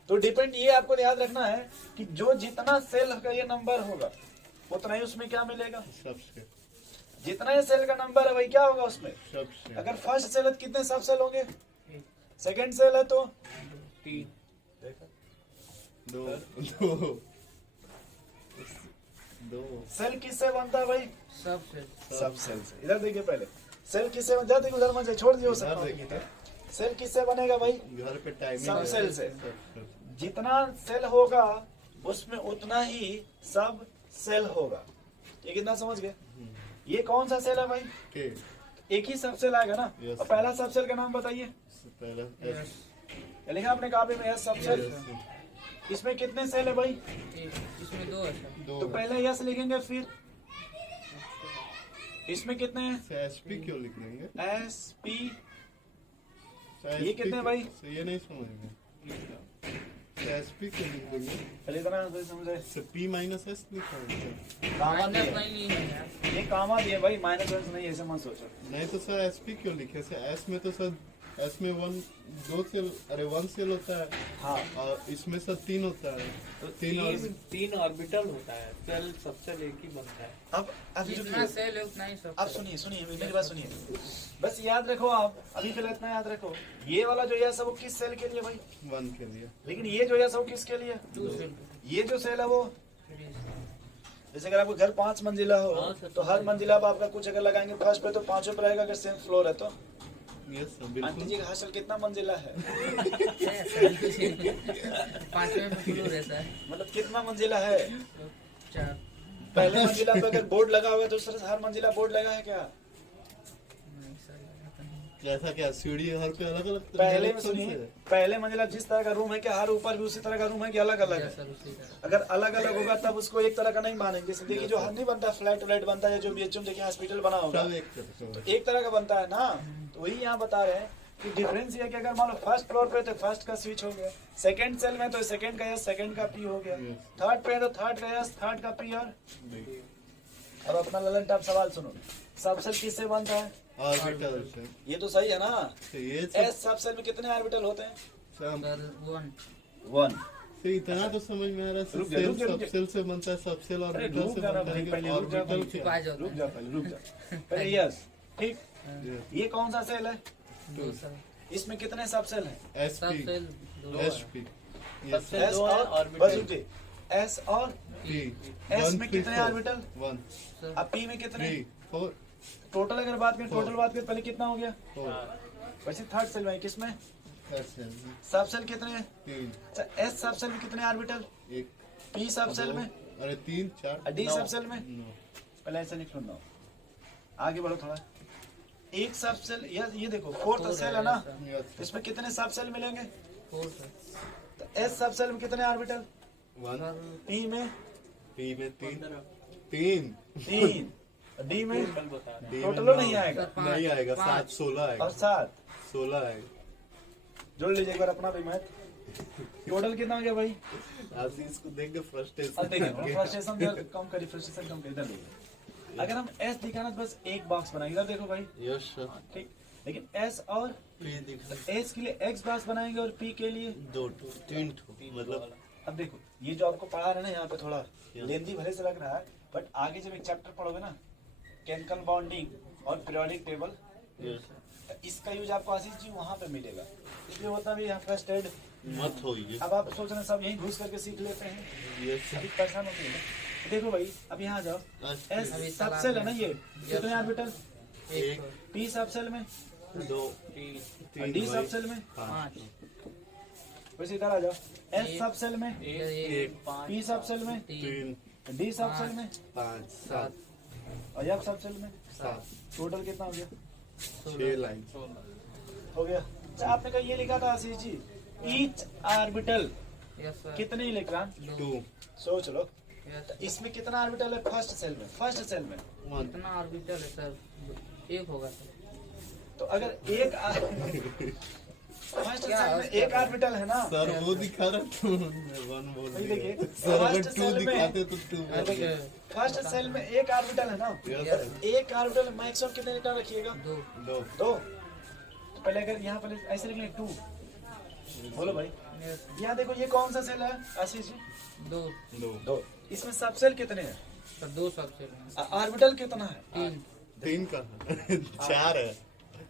तो डिपेंड ये आपको याद रखना है कि जो जितना सेल का ये नंबर होगा उतना ही उसमें क्या मिलेगा। सबसे जितना ये सेल का नंबर है भाई क्या होगा उसमें। सबसे अगर फर्स्ट सेल है तो कितने सब सेल होंगे? सेकंड सेल है तो 3 देखा दो दो दो सेल किससे बनता है भाई? सबसे सब सेल से। इधर देखिए पहले सेल किससे बनता है? उधर मत छोड़ दियो इधर सब। देखिए सेल किससे बनेगा भाई? घर पे टाइमिंग सब सेल से। सब जितना सेल होगा उसमें उतना ही सब सेल होगा। ये कितना समझ गए? ये कौन सा सेल है भाई? के एक ही सब सेल आएगा ना। Yes. और पहला सब सेल का नाम बताइए। पहला यस लिखा आपने कॉपी में यस सब सेल। इसमें कितने सेल है भाई? इसमें दो है सर। दो तो पहले यस लिखेंगे फिर इसमें कितने हैं? एसपी क्यों लिख देंगे? S P. SP ये कितने भाई? ये नहीं समझ एसपी क्यों लिख देंगे? पहले इतना तो समझे। पी माइनस एस लिखा है कामा माइनस दिए। नहीं है यार। ये कामा दिए भाई माइनस नहीं ऐसे मत सोचो। नहीं तो सर एसपी क्यों लिखे सर? एस में तो सर एस में दो सेल अरे वन सेल होता है हाँ और इसमें सर तीन होता है तो तीन और तीन ऑर्बिटल होता है। सेल सबसे एक ही बनता है। अब जितना रुकिए। सेल है उतना ही सब अब सुनिए सुनिए मेरी बात सुनिए। बस याद रखो आप अभी फिलहाल इतना याद रखो। ये वाला जो यस है वो किस सेल के लिए भाई? वन के लिए लेकिन ये जो यस है वो किसके लिए? टू सेल ये जो सेल है वो जैसे अगर आपको घर 5 मंजिला हो हाँ, सर, तो हर मंजिला पे आपका कुछ अगर लगाएंगे फर्स्ट पे तो 5 पे रहेगा। अगर सेम फ्लोर है तो यस सर आंटी बिल्कुल जी का हॉस्टल कितना मंजिला है? पांचवें में फ्लोर रहता है। मतलब कितना मंजिला है? 4 पहले मंजिला पे अगर बोर्ड लगा हुआ है तो उस तरह से हर मंजिला बोर्ड लगा है क्या? नहीं सर ऐसा नहीं। जैसा क्या सीढ़ी हर पे अलग अलग पहले में सुनिए पहले मंजिला जिस तरह का रूम है क्या हर ऊपर भी उसी तरह का रूम है कि अलग अलग है? सर उसी तरह अगर अलग अलग होगा तब उसको एक तरह का नहीं मानेंगे। जैसे देखिए जो नहीं बनता फ्लैट व्लैट बनता है जो बीएचएम देखिए हॉस्पिटल बना होगा सब एक तरह तो एक तरह का बनता है ना। तो वही यहाँ बता रहे हैं कि डिफरेंस ये है कि अगर मान लो फर्स्ट फ्लोर पे तो फर्स्ट का स्विच हो गया। सेकंड सेल में तो सेकंड का यस सेकंड का पी हो गया। थर्ड पे है तो थर्ड का यस थर्ड का पी। और अब अपना ललन टॉप सवाल सुनो। सबसेल किससे बनता है? ऑर्बिटल से ये तो सही है ना। तो ये एस सबसेल में कितने ऑर्बिटल होते हैं? सब सर 1 1। तो इतना तो समझ में आ रहा है रुक जा, सेल रुक जा, रुक जा। सबसेल से बनता है सबसेल अरे ऑर्बिटल रुक से जा ना बनता भाई, है पहले रुक जा ऑर्बिटल भाई। क्या चुका जाता रुक है। जा पहले रुक जा पहले यस ठीक। Yes. ये कौन सा सेल है? 2 सर इसमें कितने सब सेल हैं? सब एसपी सेल 2 एसपी सबसे एस दो है और ऑर्बिटल। बस रुकिए। एस और पी एस में कितने ऑर्बिटल? 1 सर अब पी में कितने? 3 4 टोटल अगर बात करें टोटल बात करें पहले कितना हो गया? 4 वैसे थर्ड सेल में किसमें ऐसे सब सेल कितने हैं? 3 अच्छा एस सब सेल में कितने ऑर्बिटल? 1 पी सब सेल में? अरे 3 4 डी सब सेल में? 9 पहले ऐसे लिख लो 9। आगे बढ़ो थोड़ा। एक सब सेल ये देखो फोर्थ सेल है ना। यस इसमें कितने सब सेल मिलेंगे? 4 सर तो एस सब सेल में कितने ऑर्बिटल? 1 सर पी में पी में 3 3 3। डी में टोटल बता रहे हैं। डी में टोटल नहीं 9 आएगा नहीं आएगा 7 5 16 और आएगा 7 16 आएगा जोड़ लीजिए एक बार अपना भी मैथ। टोटल कितना हो गया भाई? आशीष को देख के अब फ्रस्ट्रेशन देखिए फ्रस्ट्रेशन कम करिए फ्रस्ट्रेशन कम करिए। इधर देखिए अगर हम एस दिखाना तो बस एक बॉक्स बनाएंगे। इधर देखो भाई यस सर ठीक। लेकिन एस और पी दिखा एस के लिए एक्स बॉक्स बनाएंगे और पी के लिए 2 3 मतलब अब देखो ये जो आपको पढ़ा रहे हैं ना यहाँ पे थोड़ा लेंदी भले से लग रहा है बट आगे जब एक चैप्टर पढ़ोगे ना केमिकल बॉन्डिंग और पीरियोडिक टेबल यस इसका यूज आपको आशीष जी वहाँ पे मिलेगा, इसलिए होता भी यहाँ फर्स्ट एड। मत होइए। अब आप सोच रहे हैं सब यहीं घुस करके सीख लेते हैं, यस अभी परेशान होते हैं। देखो भाई अब यहाँ जाओ, एस अभी सब चला सेल है रहे ना, ये कितने ऑर्बिटल, एक पी सब सेल में, 2 डी सब सेल में, 5 वैसे इधर आ जाओ, एस एक। सब सेल में, एक पी सब सेल में, 3 डी सब सेल में, 5 7 और एफ सब सेल में। 7 टोटल कितना हो गया? 6 लाइन। हो गया। अच्छा आपने कहा ये लिखा था Ashish ji, each orbital yes sir कितने इलेक्ट्रॉन, 2 सोच लो। यस इसमें कितना ऑर्बिटल है फर्स्ट सेल में, फर्स्ट सेल में? 1 कितना ऑर्बिटल है सर? एक होगा सर। तो अगर एक फर्स्ट क्या सेल में एक ऑर्बिटल है ना, सर वो दिखा रहा तू 1 बोल वही दिया। देखिए, सर अगर फर्स्ट 2 सेल में, दिखाते तो 2 बोल देखिए, दिया। फर्स्ट सेल में एक ऑर्बिटल है ना, यस एक ऑर्बिटल मैक्सिमम कितने इलेक्ट्रॉन रखिएगा? 2 2 दो। तो पहले अगर यहाँ पर ऐसे लिख लें 2, बोलो भाई। यस यहाँ देखो ये कौन सा सेल है आशीष जी? 2 दो। इसमें सब सेल कितने हैं? सर 2 सबसे में ऑर्बिटल कितना है? 3 3 का 4 है,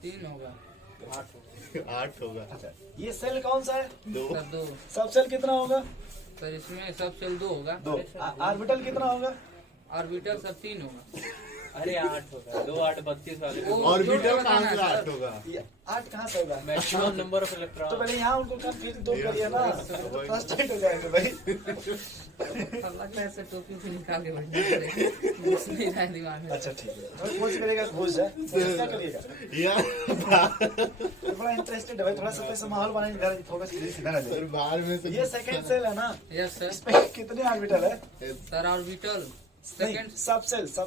3 होगा 8 होगा। अच्छा ये सेल कौन सा है? 2 सर 2 सब सेल कितना होगा? सर इसमें सब सेल 2 होगा। दो। ऑर्बिटल कितना होगा? ऑर्बिटल सर 3 होगा। अरे 8 होगा, 2 8 32 वाले वो ऑर्बिटल जोड़ कहाँ से लगाना है 8 होगा? ये 8 कहाँ से होगा? मैक्सिमम नंबर ऑफ तो इलेक्ट्रॉन। पहले यहाँ उनको कंफ्यूज दो करिए ना, तो फ्रस्ट्रेट हो जाएंगे भाई। सर लगता है सर टोपी भी निकाल के बैठना पड़ेगा। घुस नहीं रहा है दिमाग में। अच्छा ठीक है, थोड़ा कोशिश करिएगा घुस जाए, क्या करिएगा? यार थोड़ा इंटरेस्टेड है भाई, थोड़ा सा ऐसा माहौल बनाएंगे, इधर फोकस सीधा आ सर जाए। बाहर में से ये सेकंड सेल है ना, यस सर। इसमें कितने ऑर्बिटल है? सर ऑर्बिटल नहीं सेकंड सब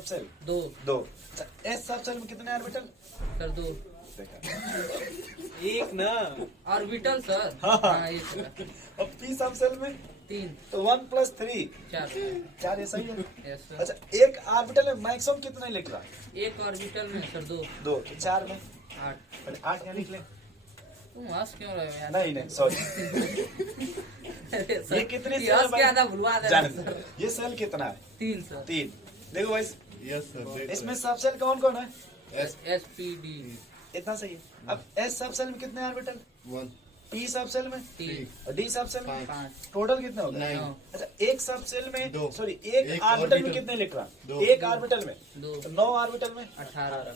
सेल 2 दो। अच्छा, एस सब सेल में कितने ऑर्बिटल? सर 2 एक ना, ऑर्बिटल सर। हाँ। हाँ एक सर और पी सब सेल में 3 तो 1 + 3 4 4, ये सही है। Yes sir. अच्छा एक ऑर्बिटल में मैक्सिमम कितना इलेक्ट्रॉन? एक ऑर्बिटल में सर 2 दो। 4 में 8। पहले 8 यहाँ लिख लें। तुम हंस क्यों रहे हो यार? नहीं सॉरी, अरे सर, ये कितनी ये सेल है हंस के भाई? आधा भुलवा दे जाने सर। दो। ये सेल कितना है? 3 सर। 3। देखो भाई यस सर इसमें सब सेल कौन कौन है? एस पी डी इतना सही है। अब एस सब सेल में कितने ऑर्बिटल? 1 पी सब सेल में 3 और डी सब सेल में 5 टोटल कितना होगा? 9 अच्छा एक सब सेल में दो। सॉरी एक एक ऑर्बिटल में ऑर्बिटल। कितने इलेक्ट्रॉन? दो। एक ऑर्बिटल में 2 तो 9 ऑर्बिटल में 18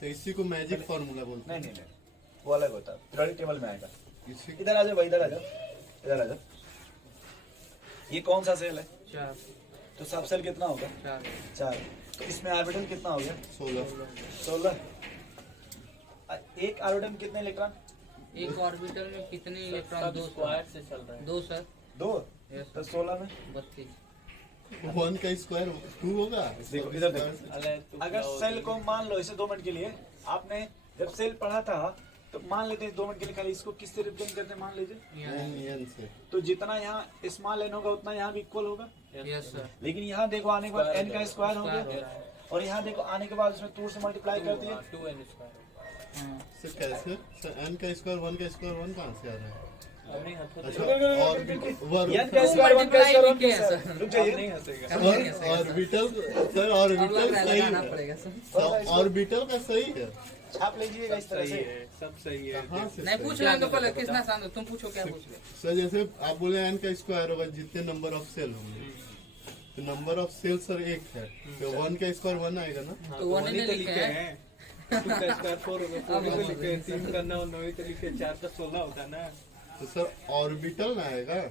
से इसी को मैजिक फार्मूला बोलते हैं। नहीं वो अलग होता है, पीरियोडिक टेबल में आएगा। इसी इधर आ जाओ भाई, इधर आ जाओ। ये कौन सा सेल है? 4 तो सब सेल कितना होगा? 4 4। तो इसमें ऑर्बिटल कितना हो गया? 16 16। एक ऑर्बिटल में कितने इलेक्ट्रॉन? एक ऑर्बिटल में कितने इलेक्ट्रॉन? सब 2 स्क्वायर से चल रहा है। 2 सर। 2। यस तो सर 16 में 32 1 का स्क्वायर 2 होगा। देखो, इधर देखो। अरे तू अगर क्या सेल को मान लो इसे 2 मिनट के लिए, आपने जब सेल पढ़ा था तो मान लेते हैं 2 मिनट के लिए, खाली इसको किससे रिप्रेजेंट करते हैं मान लीजिए, n से तो जितना यहाँ स्मॉल एन होगा उतना यहाँ भी इक्वल होगा। Yes sir. लेकिन यहाँ देखो आने के बाद एन का स्क्वायर हो स्क्वायर हो गया, रहा है। और यहाँ देखो आने के बाद उसमें 2 से मल्टीप्लाई कर दिया। 2n square. हाँ सर कैसे? सर n का स्क्वायर 1 का स्क्वायर 1 कहाँ से आ रहा है? अब नहीं हंसोगे। अच्छा एन का स्क्वायर 1 का स्क्वायर 1 multiply सर किया, रुक अब जाइए। नहीं हंसेगा। अब नहीं हंसेगा सर। ऑर्बिटल सर अब ऑर्बिटल लग रहा है सही लगाना है। पड़ेगा सर। सर ऑर्बिटल का सही है। छाप लीजिएगा इस तरह सही से। है, सब सही है। कहाँ से नहीं सही? पूछ रहे तो पहले किसना सामने तुम पूछो क्या पूछ रहे? सर जैसे आप बोले n का स्क्वायर होगा जितने नंबर ऑफ सेल होंगे, तो नंबर ऑफ सेल सर 1 है, तो 1 का स्क्वायर 1 आएगा ना? हाँ, तो वन ही वही तो लिखे लिखे हैं। हैं। 2 का स्क्वायर 4 होगा, 4 ही तो लिखे हैं, 3 का 9, 9 ही तो लिखे, 4 का 16 होता ना। तो सर ऑर्बिटल ना आएगा।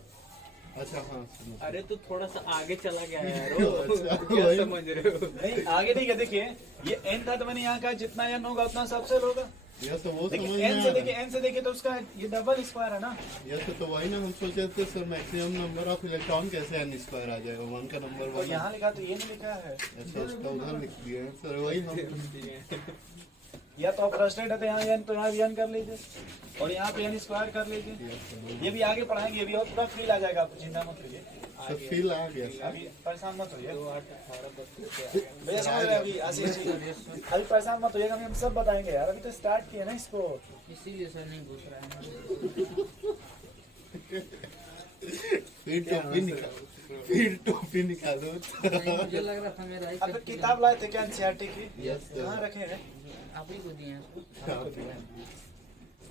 अच्छा हाँ सुनो। अरे तो थोड़ा सा आगे चला गया यार। अच्छा, क्या वही। समझ रहे हो? नहीं आगे नहीं है, देखिए ये एन था तो मैंने यहाँ कहा जितना एन होगा उतना सब सेल होगा। यह तो वो समझ लेकिन में एन आ से रहा देखिए, एन से देखिए तो उसका ये डबल स्क्वायर है ना। यह तो वही ना हम सोचे थे sir maximum number of electron कैसे n स्क्वायर आ जाएगा? 1 का नंबर और 1। यहाँ लिखा तो ये नहीं लिखा है। अच्छा उसका उधर लिख दिए हैं सर, वही हम या तो फ्रस्ट्रेट है तो यहाँ एन तो यहाँ भी एन कर लीजिए, और यहाँ पे एन स्क्वायर कर लीजिए। ये भी आगे पढ़ाएंगे, ये भी और पूरा फील आ जाएगा आपको, चिंता मत करिए। सर फील आ गया सर। अभी परेशान मत होइए 2 8 18 32 भैया, समझ रहे हैं अभी आशीष जी, अभी परेशान मत होइएगा, हम सब बताएंगे यार, अभी तो स्टार्ट किए ना इसको। इसीलिए सर नहीं पूछ रहा है। फिर टोपी निकालो। नहीं, मुझे लग रहा था मेरा अब तो किताब लाए थे क्या एनसीईआरटी की? Yes sir. कहाँ रखे हैं? आप ही को दिए हैं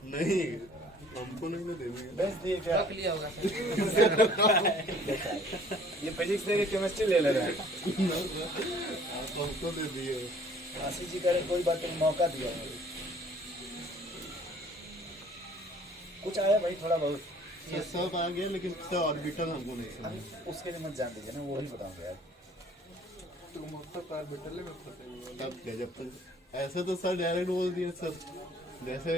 नहीं, हमको नहीं ना देंगे। बेच दिए क्या? रख लिया होगा सर। ये फिजिक्स दे के केमिस्ट्री ले ले रहे हैं। आप हमको दे दिए। आशीष जी कह रहे कोई बात नहीं, मौका दिया है। कुछ आया भाई थोड़ा बहुत, सर सब आ गया, लेकिन सर ऑर्बिटल हमको नहीं समझ। उसके लिए मत जान दीजिए ना, वो ही बताऊंगा यार। तुम अब तक ऑर्बिटल में फंसे हुए हो। तब क्या, जब तक ऐसे तो सर डायरेक्ट बोल दिए सर, जैसे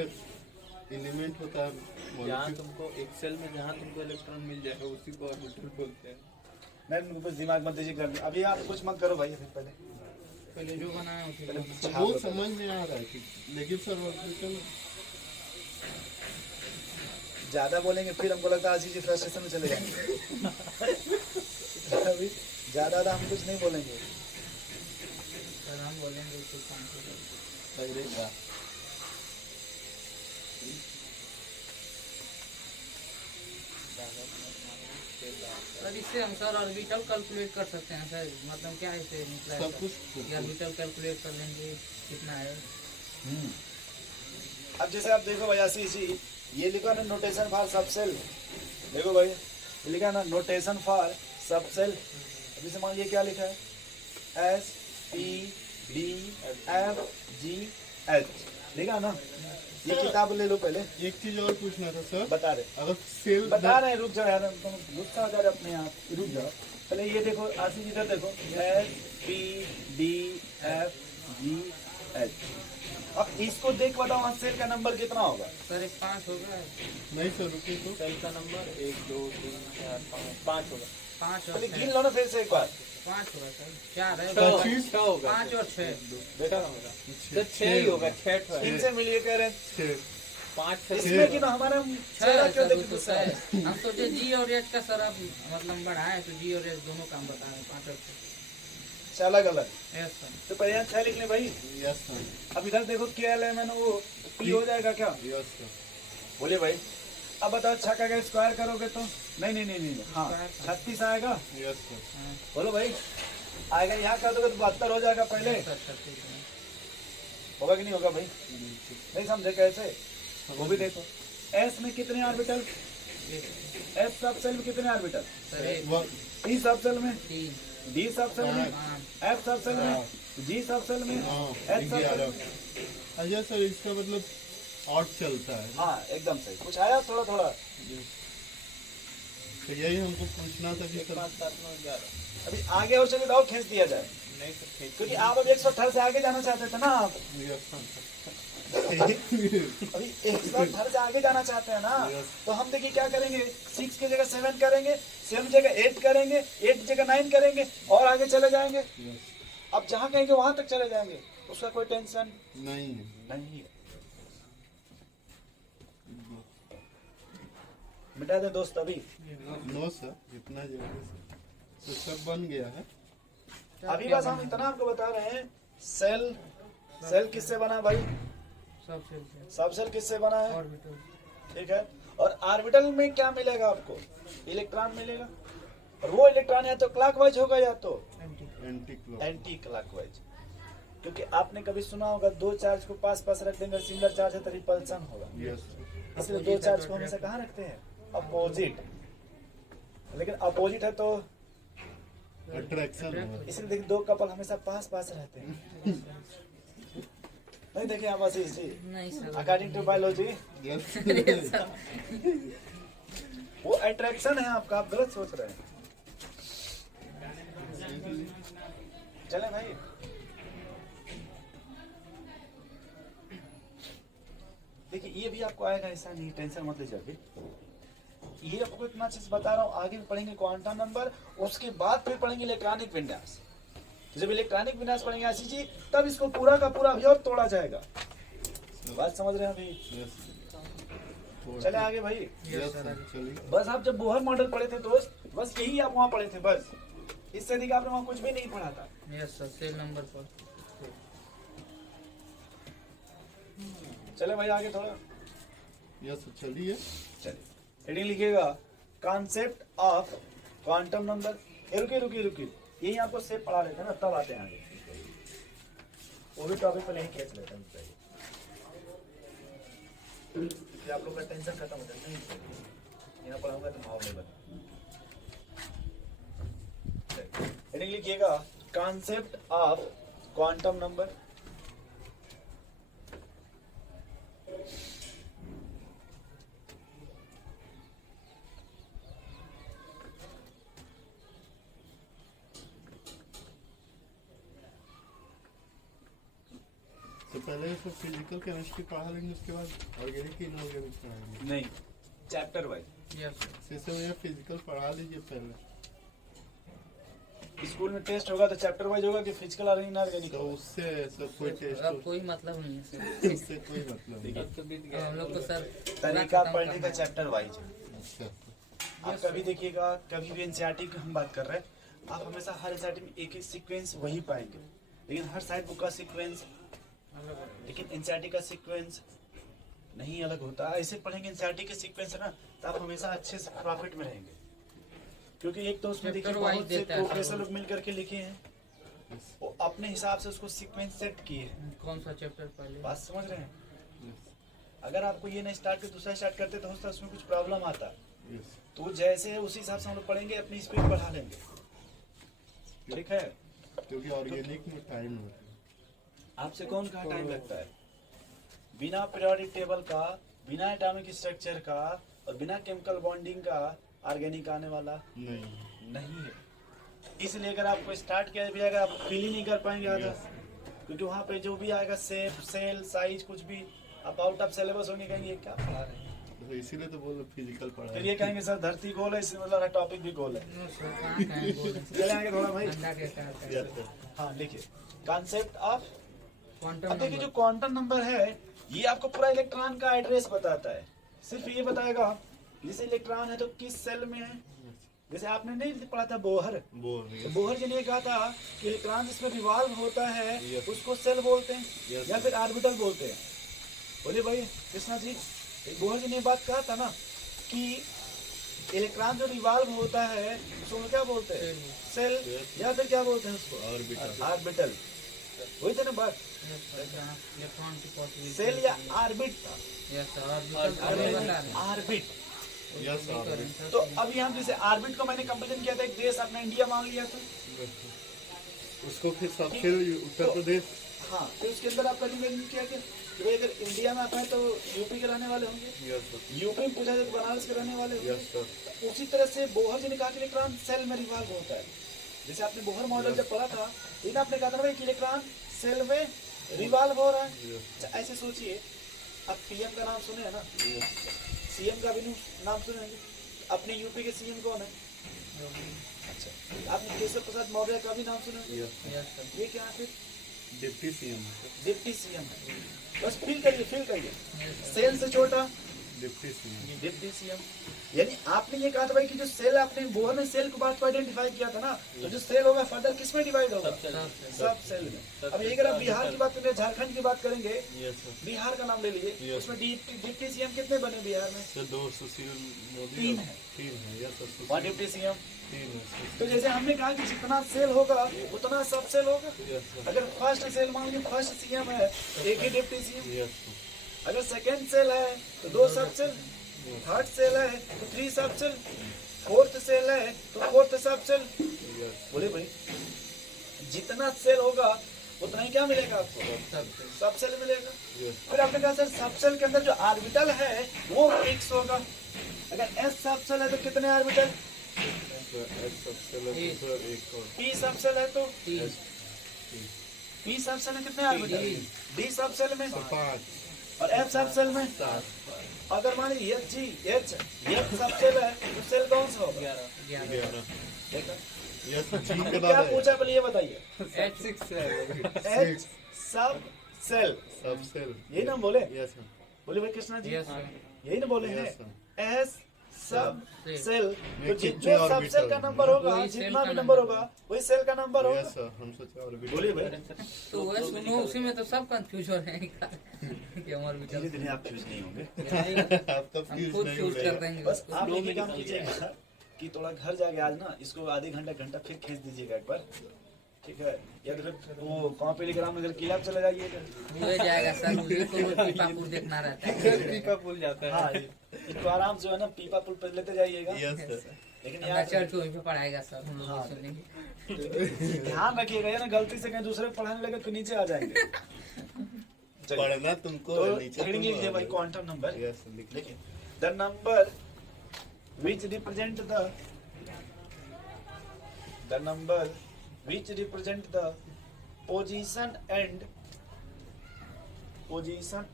एलिमेंट होता है जहाँ molecule। तुमको एक्सेल में जहाँ तुमको इलेक्ट्रॉन मिल जाएगा उसी को ऑर्बिटल बोलते हैं। नहीं कुछ दिमाग मत दीजिए कर, अभी आप कुछ मत करो भाई। अभी पहले पहले जो बनाया उसी को तो वो समझ में आ रहा है कि, लेकिन सर ऑर्बिटल ज्यादा बोलेंगे फिर हमको लगता है आशीष जी फ्रस्ट्रेशन में चले जाएंगे। अभी ज्यादा हम कुछ नहीं बोलेंगे। सर हम बोलेंगे उसको काम करो। भाई रहेगा सर इससे हम सर ऑर्बिटल कैलकुलेट कर सकते हैं सर, मतलब क्या इसे निकला है सब कुछ सर? ऑर्बिटल कैलकुलेट कर लेंगे कितना है। अब जैसे आप देखो भाई आशीष जी, ये लिखा ना नोटेशन फॉर सबसेल, देखो भाई ये लिखा ना नोटेशन फॉर सबसेल। अभी से मान ये क्या लिखा है, S P D F G H लिखा ना। ये किताब ले लो पहले, एक चीज और पूछना था सर, बता रहे अगर सेल बता रहे हैं, रुक जाओ यार, तुम गुस्सा हो जा रहे अपने आप, रुक जाओ। पहले ये देखो आशीष जी इधर देखो, S P D F G H. अब इसको देख बताओ वहाँ सेल का नंबर कितना होगा। सर एक 5 होगा, नहीं सर रुकिए तो, सेल का नंबर 1 2 3 4 5 होगा। 5 और पहले 6। गिन लो ना फिर से एक बार। 5 होगा सर, 4 है, 25 होगा। 5 और 6। बेटा होगा तो 6 ही होगा। 6 इनसे मिलिए कह रहे हैं 6 5 इसमें कि ना हमारा चेहरा क्यों देख गुस्सा है। हम सोचे जी और एच का सर आप मतलब बढ़ाए तो जी और एच दोनों काम बता रहे हैं 5 और 6। अलग अलग यस सर। तो पहले यहाँ 6 लिख ले भाई। यस सर, अब इधर देखो क्या है मैंने वो पी हो जाएगा क्या, यस सर, बोले भाई। अब बताओ 6 का स्क्वायर करोगे तो नहीं हाँ 36 आएगा, यस सर, बोलो भाई आएगा। यहाँ कर दोगे तो 72 हो जाएगा पहले, सर 36 है। होगा कि नहीं होगा भाई, नहीं समझे कैसे, वो भी देखो। एस में कितने ऑर्बिटल, एस सब सेल में कितने ऑर्बिटल, सर एक ई सब सेल में, 3 डी सब सेल में, 5 एफ सब सेल में, जी सब सेल में, हाँ एच सब सेल 11। में। अच्छा सर इसका मतलब ऑड चलता है, हाँ एकदम सही, कुछ आया थोड़ा थोड़ा। तो यही हमको पूछना था कि 1 सर 5 7 9 11 अभी आगे हो चले तो और खींच दिया जाए, नहीं तो ठीक। क्योंकि आप अभी 118 से आगे जाना चाहते थे ना आप, यस सर, अभी 118 से आगे जाना चाहते हैं ना। तो हम देखिए क्या करेंगे, 6 की जगह 7 करेंगे, 7 जगह 8 करेंगे, 8 जगह 9 करेंगे और आगे चले जाएंगे। अब जहाँ कहेंगे वहां तक चले जाएंगे, उसका कोई टेंशन नहीं है। नहीं है। मिटा दे दोस्त अभी। नो सर, इतना जल्दी से तो सब बन गया है। अभी बस हम इतना आपको बता रहे हैं, सेल किससे बना भाई, सब सेल से सब सेल किससे बना है, ऑर्बिटल। ठीक है। और ऑर्बिटल में क्या मिलेगा आपको, इलेक्ट्रॉन मिलेगा, और वो इलेक्ट्रॉन या तो क्लॉकवाइज होगा या तो एंटी क्लॉक, एंटी क्लॉकवाइज। क्योंकि आपने कभी सुना होगा दो चार्ज को पास पास रख देंगे, सिमिलर चार्ज है तो रिपल्सन होगा, यस इसलिए दो चार्ज को हमेशा कहाँ रखते हैं, अपोजिट। लेकिन अपोजिट है तो अट्रैक्शन है। इसलिए देखिए दो कपल हमेशा पास पास रहते हैं। नहीं देखिए आप आशीष जी, नहीं sir, according to biology yes वो अट्रैक्शन है आपका, आप गलत सोच रहे हैं। चले भाई, देखिए ये भी आपको आएगा, ऐसा नहीं, टेंशन मत लीजिए। अभी ये आपको इतना चीज बता रहा हूँ, आगे भी पढ़ेंगे क्वांटम नंबर, उसके बाद फिर पढ़ेंगे इलेक्ट्रॉनिक विन्यास। जब इलेक्ट्रॉनिक विन्यास पढ़ेंगे आशीष जी, तब इसको पूरा का पूरा अभी और तोड़ा जाएगा। बात समझ रहे हैं अभी, चले आगे भाई। यस सर, चलिए। बस आप जब बोहर मॉडल पढ़े थे दोस्त, बस यही आप वहाँ पढ़े थे, बस इससे अधिक आपने वहाँ कुछ भी नहीं पढ़ा था। यस सर, सेल नंबर पर। चले भाई आगे थोड़ा, यस चलिए। चलिए हेडिंग लिखिएगा, कॉन्सेप्ट ऑफ क्वांटम नंबर। रुकिए यही आपको सेप पढ़ा लेते हैं ना, तब आते हैं आगे। वो भी टॉपिक पहले ही खींच लेते हैं। फिर आप लोग का टेंशन खत्म हो जाता है। यहाँ पढ़ाऊंगा तो भाव नहीं बता। हेडिंग लिखिएगा कॉन्सेप्ट ऑफ क्वांटम नंबर। तो पहले तो फिजिकल केमिस्ट्री पढ़ा लेंगे, उसके बाद ऑर्गेनिक इनऑर्गेनिक पढ़ाएंगे। नहीं, चैप्टर वाइज। यस जैसे भैया फिजिकल पढ़ा लीजिए पहले, स्कूल में टेस्ट होगा तो चैप्टर वाइज होगा कि फिजिकल और इनऑर्गेनिक तो होगा? उससे सर कोई टेस्ट अब कोई मतलब नहीं है सर। उससे कोई मतलब नहीं। अब तो बीत अब गया। हम लोग को सर तरीका पढ़ने का चैप्टर वाइज है। अच्छा, आप कभी देखिएगा, कभी भी एनसीईआरटी की हम बात कर रहे हैं, आप हमेशा हर एनसीईआरटी में एक ही सीक्वेंस वही पाएंगे, लेकिन हर साइड बुक का सीक्वेंस, लेकिन एनसीईआरटी का सीक्वेंस नहीं अलग होता। ऐसे पढ़ेंगे एनसीईआरटी के सीक्वेंस है ना, तो आप हमेशा अच्छे से प्रॉफिट में रहेंगे, क्योंकि एक तो उसमें देखिए Chapter wise बहुत से देता है प्रोफेसर सब। लोग मिल करके लिखे हैं, वो अपने हिसाब से उसको सीक्वेंस सेट किए हैं। कौन सा चैप्टर पहले? बात समझ रहे हैं? अगर आपको ये नहीं स्टार्ट कर दूसरा स्टार्ट करते तो हो सकता है उसमें कुछ प्रॉब्लम आता, यस तो जैसे है उसी हिसाब से हम लोग पढ़ेंगे, अपनी स्पीड बढ़ा लेंगे। ठीक है? क्योंकि ऑर्गेनिक में टाइम लगता है। आपसे कौन कहा टाइम लगता है? बिना पीरियोडिक टेबल का, बिना एटॉमिक स्ट्रक्चर का और बिना केमिकल बॉन्डिंग का ऑर्गेनिक आने वाला नहीं है। इसलिए अगर आपको स्टार्ट किया भी अगर आप फील ही नहीं कर पाएंगे आधा, क्योंकि वहाँ पे जो भी आएगा शेप, सेल, साइज, कुछ भी आप आउट ऑफ सिलेबस होंगे, कहेंगे ये क्या पढ़ा रहे हैं। तो इसीलिए तो बोल फिजिकल पढ़ा फिर ये कहेंगे सर धरती गोल है, इससे मतलब टॉपिक भी गोल है। नो सर, कहाँ कहें बोले। ये लेंगे थोड़ा भाई। अंडा के आकार का। हाँ लिखिए कॉन्सेप्ट ऑफ। क्वांटम अब देखिए जो नंबर। क्वांटम नंबर है, ये आपको पूरा इलेक्ट्रॉन का एड्रेस बताता है। सिर्फ ये बताएगा जैसे इलेक्ट्रॉन है तो किस सेल में है। जैसे आपने नहीं पढ़ा था बोहर, तो बोहर के लिए कहा था कि इलेक्ट्रॉन जिसमें रिवॉल्व होता है Yes. उसको सेल बोलते हैं Yes. या फिर ऑर्बिटल बोलते हैं। बोलिए भाई कृष्णा जी, बोहर जी ने बात कहा था ना कि इलेक्ट्रॉन जो रिवॉल्व होता है उसको क्या बोलते हैं? Shell Yes. या फिर क्या बोलते हैं उसको? ऑर्बिटल। ऑर्बिटल। वही था ना बात, यस सर, जहाँ इलेक्ट्रॉन की possibility सेल या होती है। ऑर्बिट था। यस सर, ऑर्बिटल पहले बता रहे हैं। ऑर्बिट। Yes orbit. तो अभी हम जैसे ऑर्बिट को मैंने कंपेरिजन किया था, एक देश अपना इंडिया मान लिया था। उसको फिर सबसे उत्तर प्रदेश। हाँ, फिर उसके अंदर आपका डिवीजन किया गया कि भाई अगर इंडिया में आप हैं तो यूपी के रहने वाले होंगे, यस सर। यूपी में पूछा जाए तो बनारस के रहने वाले होंगे। Yes sir. उसी तरह से बोहर जी ने कहा कि इलेक्ट्रॉन सेल में रिवॉल्व होता है। जैसे आपने बोहर मॉडल जब पढ़ा था, लेकिन आपने कहा था भाई कि इलेक्ट्रॉन सेल में रिवॉल्व हो रहा है। अच्छा, ऐसे सोचिए, आप पीएम का नाम सुने है ना, सीएम का भी नाम सुने होंगे। अपने यूपी के सीएम कौन है? अच्छा, आपने केशव प्रसाद मौर्य का भी नाम सुना होंगे। Yes sir. ये क्या है? फिर डिप्टी सीएम। डिप्टी सीएम है। बस फील करिए सेल से छोटा डिप्टी सीएम। Deputy CM. यानी आपने ये कहा था भाई कि जो सेल आपने बोहर में सेल को बात को आइडेंटिफाई किया था ना, तो जो सेल होगा फर्दर किस में डिवाइड होगा? सब सेल में। अब अगर आप बिहार की बात करेंगे, झारखंड की बात करेंगे, यस सर। बिहार का नाम ले लीजिए, Yes. उसमें डिप्टी सीएम कितने बने बिहार में? सर 2 सुशील मोदी। तीन है। 3 है। Yes sir. One deputy CM. 3 है। तो जैसे हमने कहा कि जितना सेल होगा उतना सब सेल होगा। Yes sir. अगर फर्स्ट सेल मान लीजिए फर्स्ट सीएम है, एक ही डिप्टी सीएम। Yes sir. अगर सेकंड सेल है तो 2 सब सेल, थर्ड सेल है तो 3 सब सेल, फोर्थ सेल है तो 4th सब सेल। यस। बोले भाई जितना सेल होगा उतना ही क्या मिलेगा आपको? सब सेल मिलेगा। यस। फिर आपने कहा सर सब सेल के अंदर जो ऑर्बिटल है वो फिक्स होगा। अगर एस सब सेल है तो कितने ऑर्बिटल? सर एस सबसे लगे सर 1 और पी सब सेल है तो एस पी सब सेल में कितने ऑर्बिटल? डी सब सेल में 5 और एफ सब सेल में 7 अगर मान लीजिए एच जी एच सब सेल है तो सेल कौन सा होगा? 11। देखा? यस जी के क्या बाद पूछा पहले ये बताइए। H6 एच सब सेल, सब सेल। यही नाम बोले? Yes sir. बोले भाई कृष्णा जी, यस सर। यही ना बोले हैं? Yes sir. S sub shell, तो में जो कितने सब सेल ऑर्बिटल का हैं? नंबर होगा, वही सेल जितना का भी नंबर नंबर होगा वही सेल का नंबर होगा। Yes sir. हम सोचे ऑर्बिटल। बोलिए भाई। तो वह सुनो, उसी में तो सब कंफ्यूज हो रहे हैं कि हमारे धीरे विचार धीरे आप फ्यूज नहीं होंगे। आप तो हम फ्यूज खुद नहीं चूज कर हुए। देंगे बस उसको। आप एक ही काम कीजिएगा कि थोड़ा घर जाके आज ना इसको आधे घंटा फिर खींच दीजिएगा एक बार, ठीक है, या फिर वो कॉपी लिग्राम नगर किला चले जाइएगा। हो जाएगा सर, मुझे तो पीपापुर देखना रहता है। पीपा पुल जाता है। हाँ, इसको आराम से है ना पीपा पुल पर लेते जाइएगा। Yes sir. लेकिन अंदर यार चढ़ के वहीं पे पढ़ाएगा सर, हम लोग हाँ। सुनेंगे। ध्यान रखिएगा या ना गलती से कहीं दूसरे को पढ़ाने लगे तो नीचे आ जाएंगे। चलिए, पढ़ना तुमको तो नीचे हेडिंग तुम लिखिए भाई, आओगे। Quantum number. यस लिख देखिए, the number which represent the position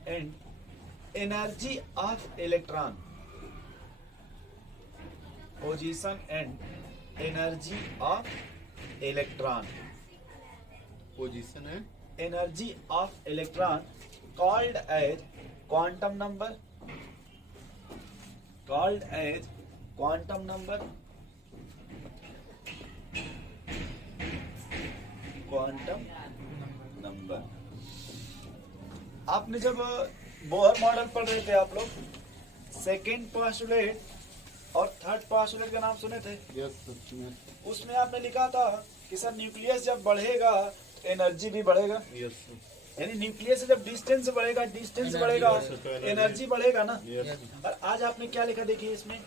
and energy of electron. Position and energy of electron. Position है Energy of electron called as quantum number. Called as quantum number. Quantum number. आपने जब Bohr model पढ़ रहे थे आप लोग, second postulate और third postulate का नाम सुने थे? यस उसमें आपने लिखा था कि सर न्यूक्लियस जब बढ़ेगा तो एनर्जी भी बढ़ेगा, यस यानी न्यूक्लियस से जब डिस्टेंस बढ़ेगा एनर्जी बढ़ेगा ना। यस और आज आपने क्या लिखा देखिए इसमें,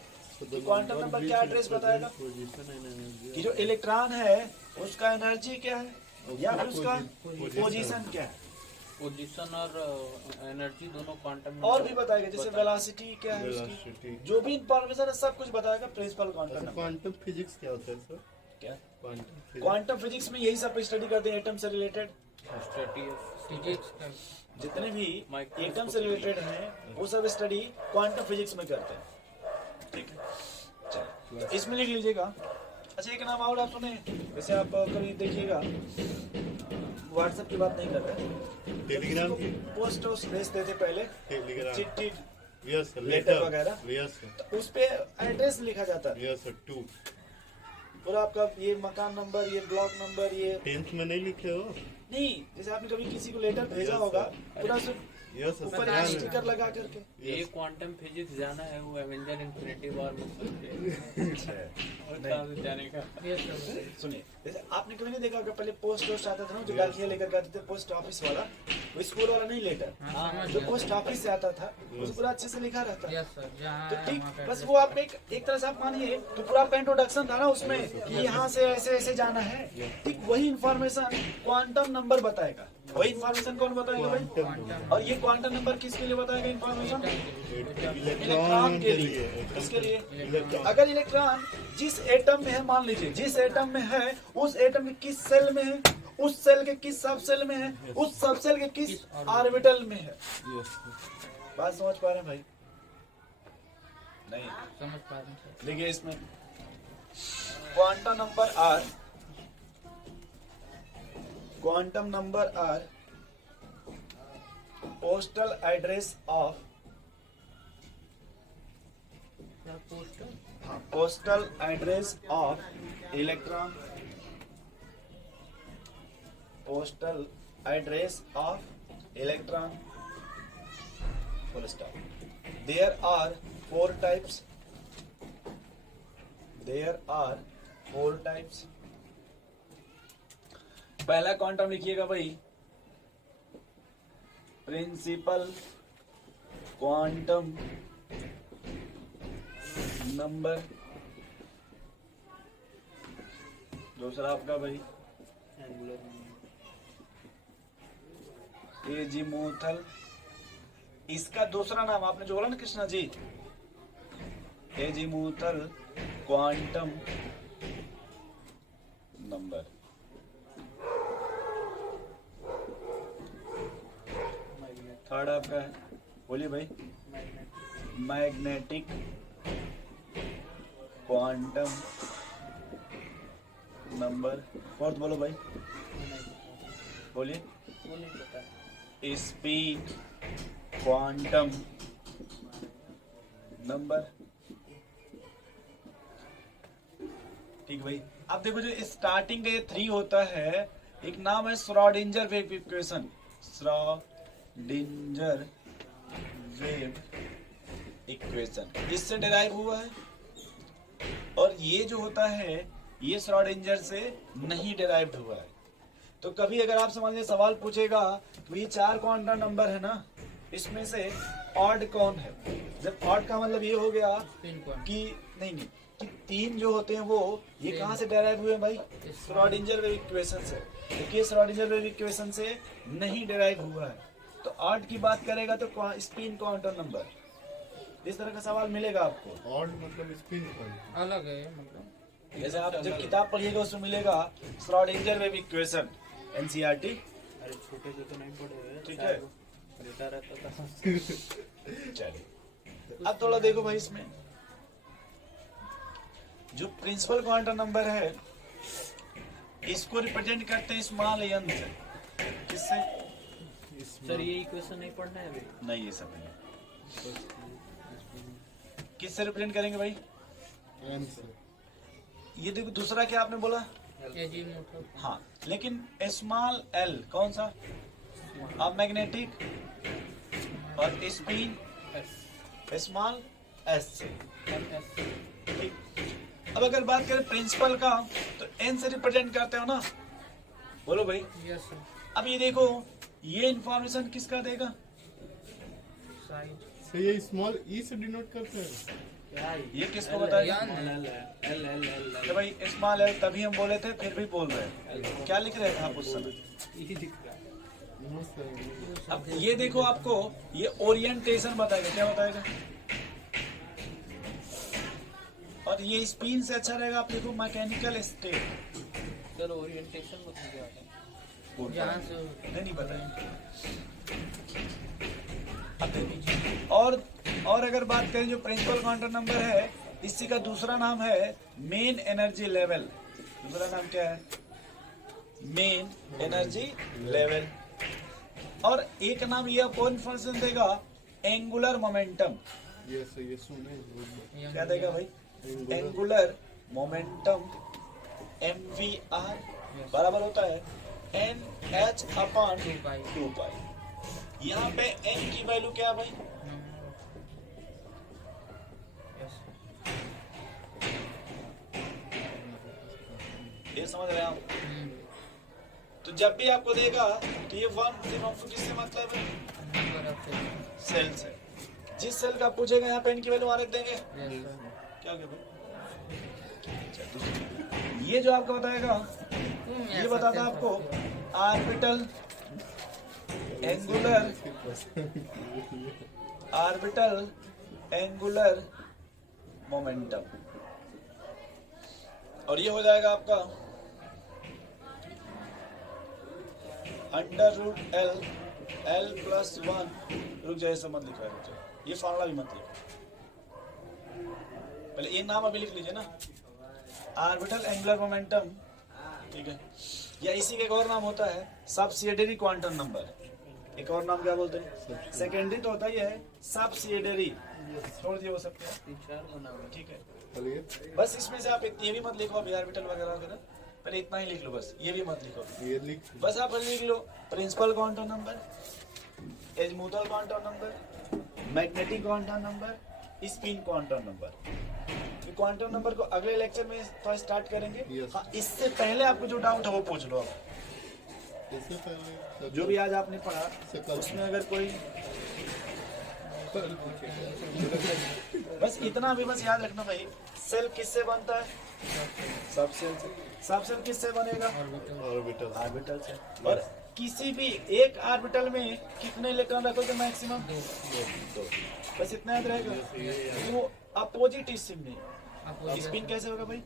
क्वांटम नंबर क्या एड्रेस बताएगा पोजीशन एंड एनर्जी कि जो इलेक्ट्रॉन है उसका एनर्जी क्या है या फिर उसका पोजीशन क्या है, पोजीशन और एनर्जी दोनों क्वांटम और भी बताएगा जैसे वेलोसिटी क्या है उसकी, वेलोसिटी। जो भी इंफॉर्मेशन है सब कुछ बताएगा principal quantum number. Quantum physics क्या होता है सर? क्या क्वांटम क्वांटम फिजिक्स में यही सब स्टडी करते हैं, एटम से रिलेटेड फिजिक्स का जितने भी एटम से रिलेटेड हैं वो सब स्टडी क्वांटम फिजिक्स में करते हैं। ठीक है, चलो तो इसमें लिख लीजिएगा। अच्छा, एक नाम और आप सुने, वैसे आप कभी देखिएगा, व्हाट्सएप की बात नहीं कर रहे, टेलीग्राम की पोस्ट भेजते थे पहले, टेलीग्राम चिट्ठी यस लेटर वगैरह, यस तो उस पे एड्रेस लिखा जाता है यस 2 पूरा आपका, ये मकान नंबर, ये ब्लॉक नंबर, ये 10th में नहीं लिखे हो? नहीं, जैसे आपने कभी किसी को लेटर भेजा Yes, होगा sir. पूरा यस ऊपर सर स्टिकर लगा करके। ये क्वांटम फिजिक्स जाना है वो एवेंजर इन्फिनिटी वॉर में जाने का। Yes sir. सुनिए, जैसे आपने कभी नहीं देखा होगा पहले पोस्ट आता था ना, जो डाकिया लेकर के आते थे, पोस्ट ऑफिस वाला, वो स्कूल वाला नहीं लेटर, हाँ, समझ जो गया। पोस्ट ऑफिस से आता था उस पूरा अच्छे से लिखा रहता। यस सर, जहाँ तो है ठीक, वहाँ पे बस address- वो आप एक तरह से आप मानिए तो पूरा आपका इंट्रोडक्शन था ना उसमें कि यहाँ से ऐसे ऐसे जाना है, ठीक वही इंफॉर्मेशन क्वांटम नंबर बताएगा। वही इंफॉर्मेशन कौन बताएगा भाई? क्वांटम और ये क्वांटम नंबर किसके लिए बताएगा इंफॉर्मेशन? इलेक्ट्रॉन के लिए किसके लिए? अगर इलेक्ट्रॉन जिस एटम में है, मान लीजिए जिस एटम में है, उस एटम के किस सेल में है, उस सेल के किस सब सेल में है, उस सब सेल के किस ऑर्बिटल में है। यस बात समझ पा रहे हैं भाई? नहीं, समझ पा रहे हैं सर। देखिए इसमें quantum number are postal address of postal address of electron, postal address of electron, full stop. There are four types. पहला क्वांटम लिखिएगा भाई, प्रिंसिपल क्वांटम नंबर। दूसरा आपका भाई एजीमुथल, इसका दूसरा नाम आपने जो बोला ना Krishna ji, azimuthal quantum number. Third आपका है, बोलिए भाई, मैग्नेटिक क्वांटम नंबर। फोर्थ बोलो भाई, बोलिए, स्पीड क्वांटम नंबर। ठीक भाई, अब देखो जो स्टार्टिंग का ये 3 होता है, एक नाम है Schrodinger wave equation, Schrodinger wave equation, इससे डिराइव हुआ है। और ये जो होता है ये श्रोडिंगर से नहीं डिराइव्ड हुआ है, तो कभी अगर आपसे मान लीजिए सवाल पूछेगा तो ये 4 क्वांटम नंबर है ना, इसमें से ऑड कौन है? जब ऑड का मतलब ये हो गया पिन पॉइंट कि नहीं कि 3 जो होते हैं वो ये कहाँ से डेराइव हुए हैं भाई? श्रोडिंगर वेव इक्वेशन से। देखिए श्रोडिंगर वेव इक्वेशन से नहीं डेराइव हुआ है। तो ऑड की बात करेगा तो स्पिन क्वांटम नंबर, इस तरह का सवाल मिलेगा आपको। ऑड मतलब स्पिन पॉइंट अलग है मतलब। जैसे आप जब किताब पढ़िएगा उसमें मिलेगा श्रोडिंगर वेव इक्वेशन, एनसीईआरटी। अरे छोटे से तो नहीं पढ़े हुए, ठीक है। रहता रहता था। चलिए अब थोड़ा देखो भाई, इसमें जो प्रिंसिपल क्वांटम नंबर है इसको रिप्रेजेंट करते हैं स्मॉल एन से। किससे? सर ये इक्वेशन नहीं पढ़ना है अभी? नहीं, ये सब नहीं। किससे रिप्रेजेंट करेंगे भाई? एन से। ये देखो दूसरा क्या आपने बोला? एजीमुथ हाँ, लेकिन स्मॉल एल कौन सा? अब मैग्नेटिक और स्पिन स्मॉल एस से। ठीक। अब अगर बात करें प्रिंसिपल का तो एन से रिप्रेजेंट करते हो ना, बोलो भाई। Yes sir. अब ये देखो, ये इंफॉर्मेशन किसका देगा? साइड तो ये स्मॉल ई से डिनोट करते हैं। क्या ये किसको बताएगा? एल एल एल तो भाई स्मॉल एल तभी हम बोले थे, फिर भी बोल रहे हैं। क्या लिख रहे थे आप उस समय? ये दिख रहा है। No sir. अब ये देखो, आपको ये ओरिएंटेशन बताएगा। क्या बताएगा? और ये स्पिन से अच्छा रहेगा, आप देखो मैकेनिकल स्टेट। सर ओरिएंटेशन मतलब क्या है? जहाँ से नहीं बताएंगे। और अगर बात करें जो प्रिंसिपल क्वांटम नंबर है, इसी का दूसरा नाम है मेन एनर्जी लेवल। दूसरा नाम क्या है? Main energy level. और एक नाम ये आपको इन्फॉर्मेशन देगा, एंगुलर मोमेंटम। ये सर ये सुने। क्या देगा भाई? एंगुलर मोमेंटम MVR बराबर होता है NH/2π। यहाँ पे n की वैल्यू क्या है भाई? ये समझ रहे हैं आप? तो जब भी आपको देगा तो ये 1 किससे मतलब है? सेल से। जिस सेल का पूछेगा यहाँ पे n की वैल्यू आ रख देंगे। क्या हो गया भाई? ये जो आपको बताएगा, ये बताता है आपको ऑर्बिटल एंगुलर मोमेंटम। और ये हो जाएगा आपका √L+1। रुक जाए, सब मत लिखवा दो, ये फॉर्मूला भी मत लिखो, पहले ये नाम अभी लिख लीजिए ना, ऑर्बिटल एंगुलर मोमेंटम। ठीक है। या इसी का एक और नाम होता है सब्सिडियरी क्वांटम नंबर। एक और नाम क्या बोलते हैं? सेकेंडरी तो होता ही है, सब्सिडियरी। छोड़ दिए वो सब क्या? 3-4 बना हुआ। ठीक है। चलिए। बस इसमें से आप ये भी मत लिखो अभी ऑर्बिटल वगैरह वगैरह, पहले इतना ही लिख लो, बस ये भी मत लिखो। ये लिख। बस आप लिख लो principal quantum number, azimuthal quantum number, magnetic quantum number, spin quantum number. Quantum number को अगले लेक्चर में थोड़ा स्टार्ट करेंगे। Yes. हाँ, इससे पहले आपको जो डाउट है वो पूछ लो आप। इससे पहले जो भी आज आपने पढ़ा सकल उसमें अगर कोई बस इतना भी बस याद रखना भाई, सेल किससे बनता है? सब सेल से। सब सेल किससे बनेगा? ऑर्बिटल। ऑर्बिटल से। और किसी भी एक ऑर्बिटल में कितने इलेक्ट्रॉन रखोगे मैक्सिमम? 2। बस इतना याद रहेगा। वो अपोजिट स्पिन में। स्पिन कैसे होगा भाई?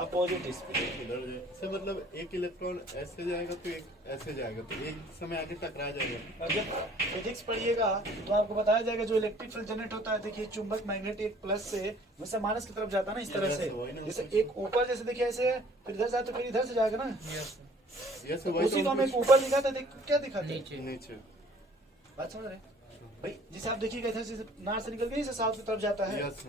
Opposite spin. इधर से मतलब एक इलेक्ट्रॉन ऐसे जाएगा तो एक ऐसे जाएगा, तो एक समय आगे टकरा जाएगा। अगर फिजिक्स पढ़िएगा तो आपको बताया जाएगा जो इलेक्ट्रिक फील्ड जनरेट होता है, देखिए चुंबक मैग्नेट एक प्लस से वैसे माइनस की तरफ जाता है ना, इस तरह से। जैसे एक ऊपर जैसे देखिए ऐसे है, फिर इधर जाए तो फिर इधर से जाएगा ना। यस उसी को हम एक ऊपर लिखा था, देख क्या दिखा था? नीचे। बात समझ रहे भाई? जैसे आप देखिएगा इधर से नॉर्थ से निकल के इसे साउथ की तरफ जाता है। यस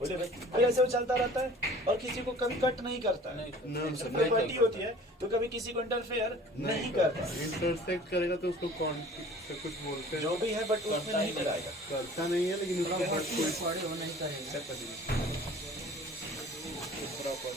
बोले भाई, फिर ऐसे वो चलता रहता है और किसी को कभी कट नहीं करता है। प्रॉपर्टी होती है तो कभी किसी को इंटरफेयर नहीं करता। इंटरसेक्ट करेगा तो उसको कौन से कुछ बोलते हैं, जो भी है बट उसमें नहीं कराएगा। करता नहीं है, लेकिन उसका पढ़े हो नहीं करेंगे। प्रॉपर्टी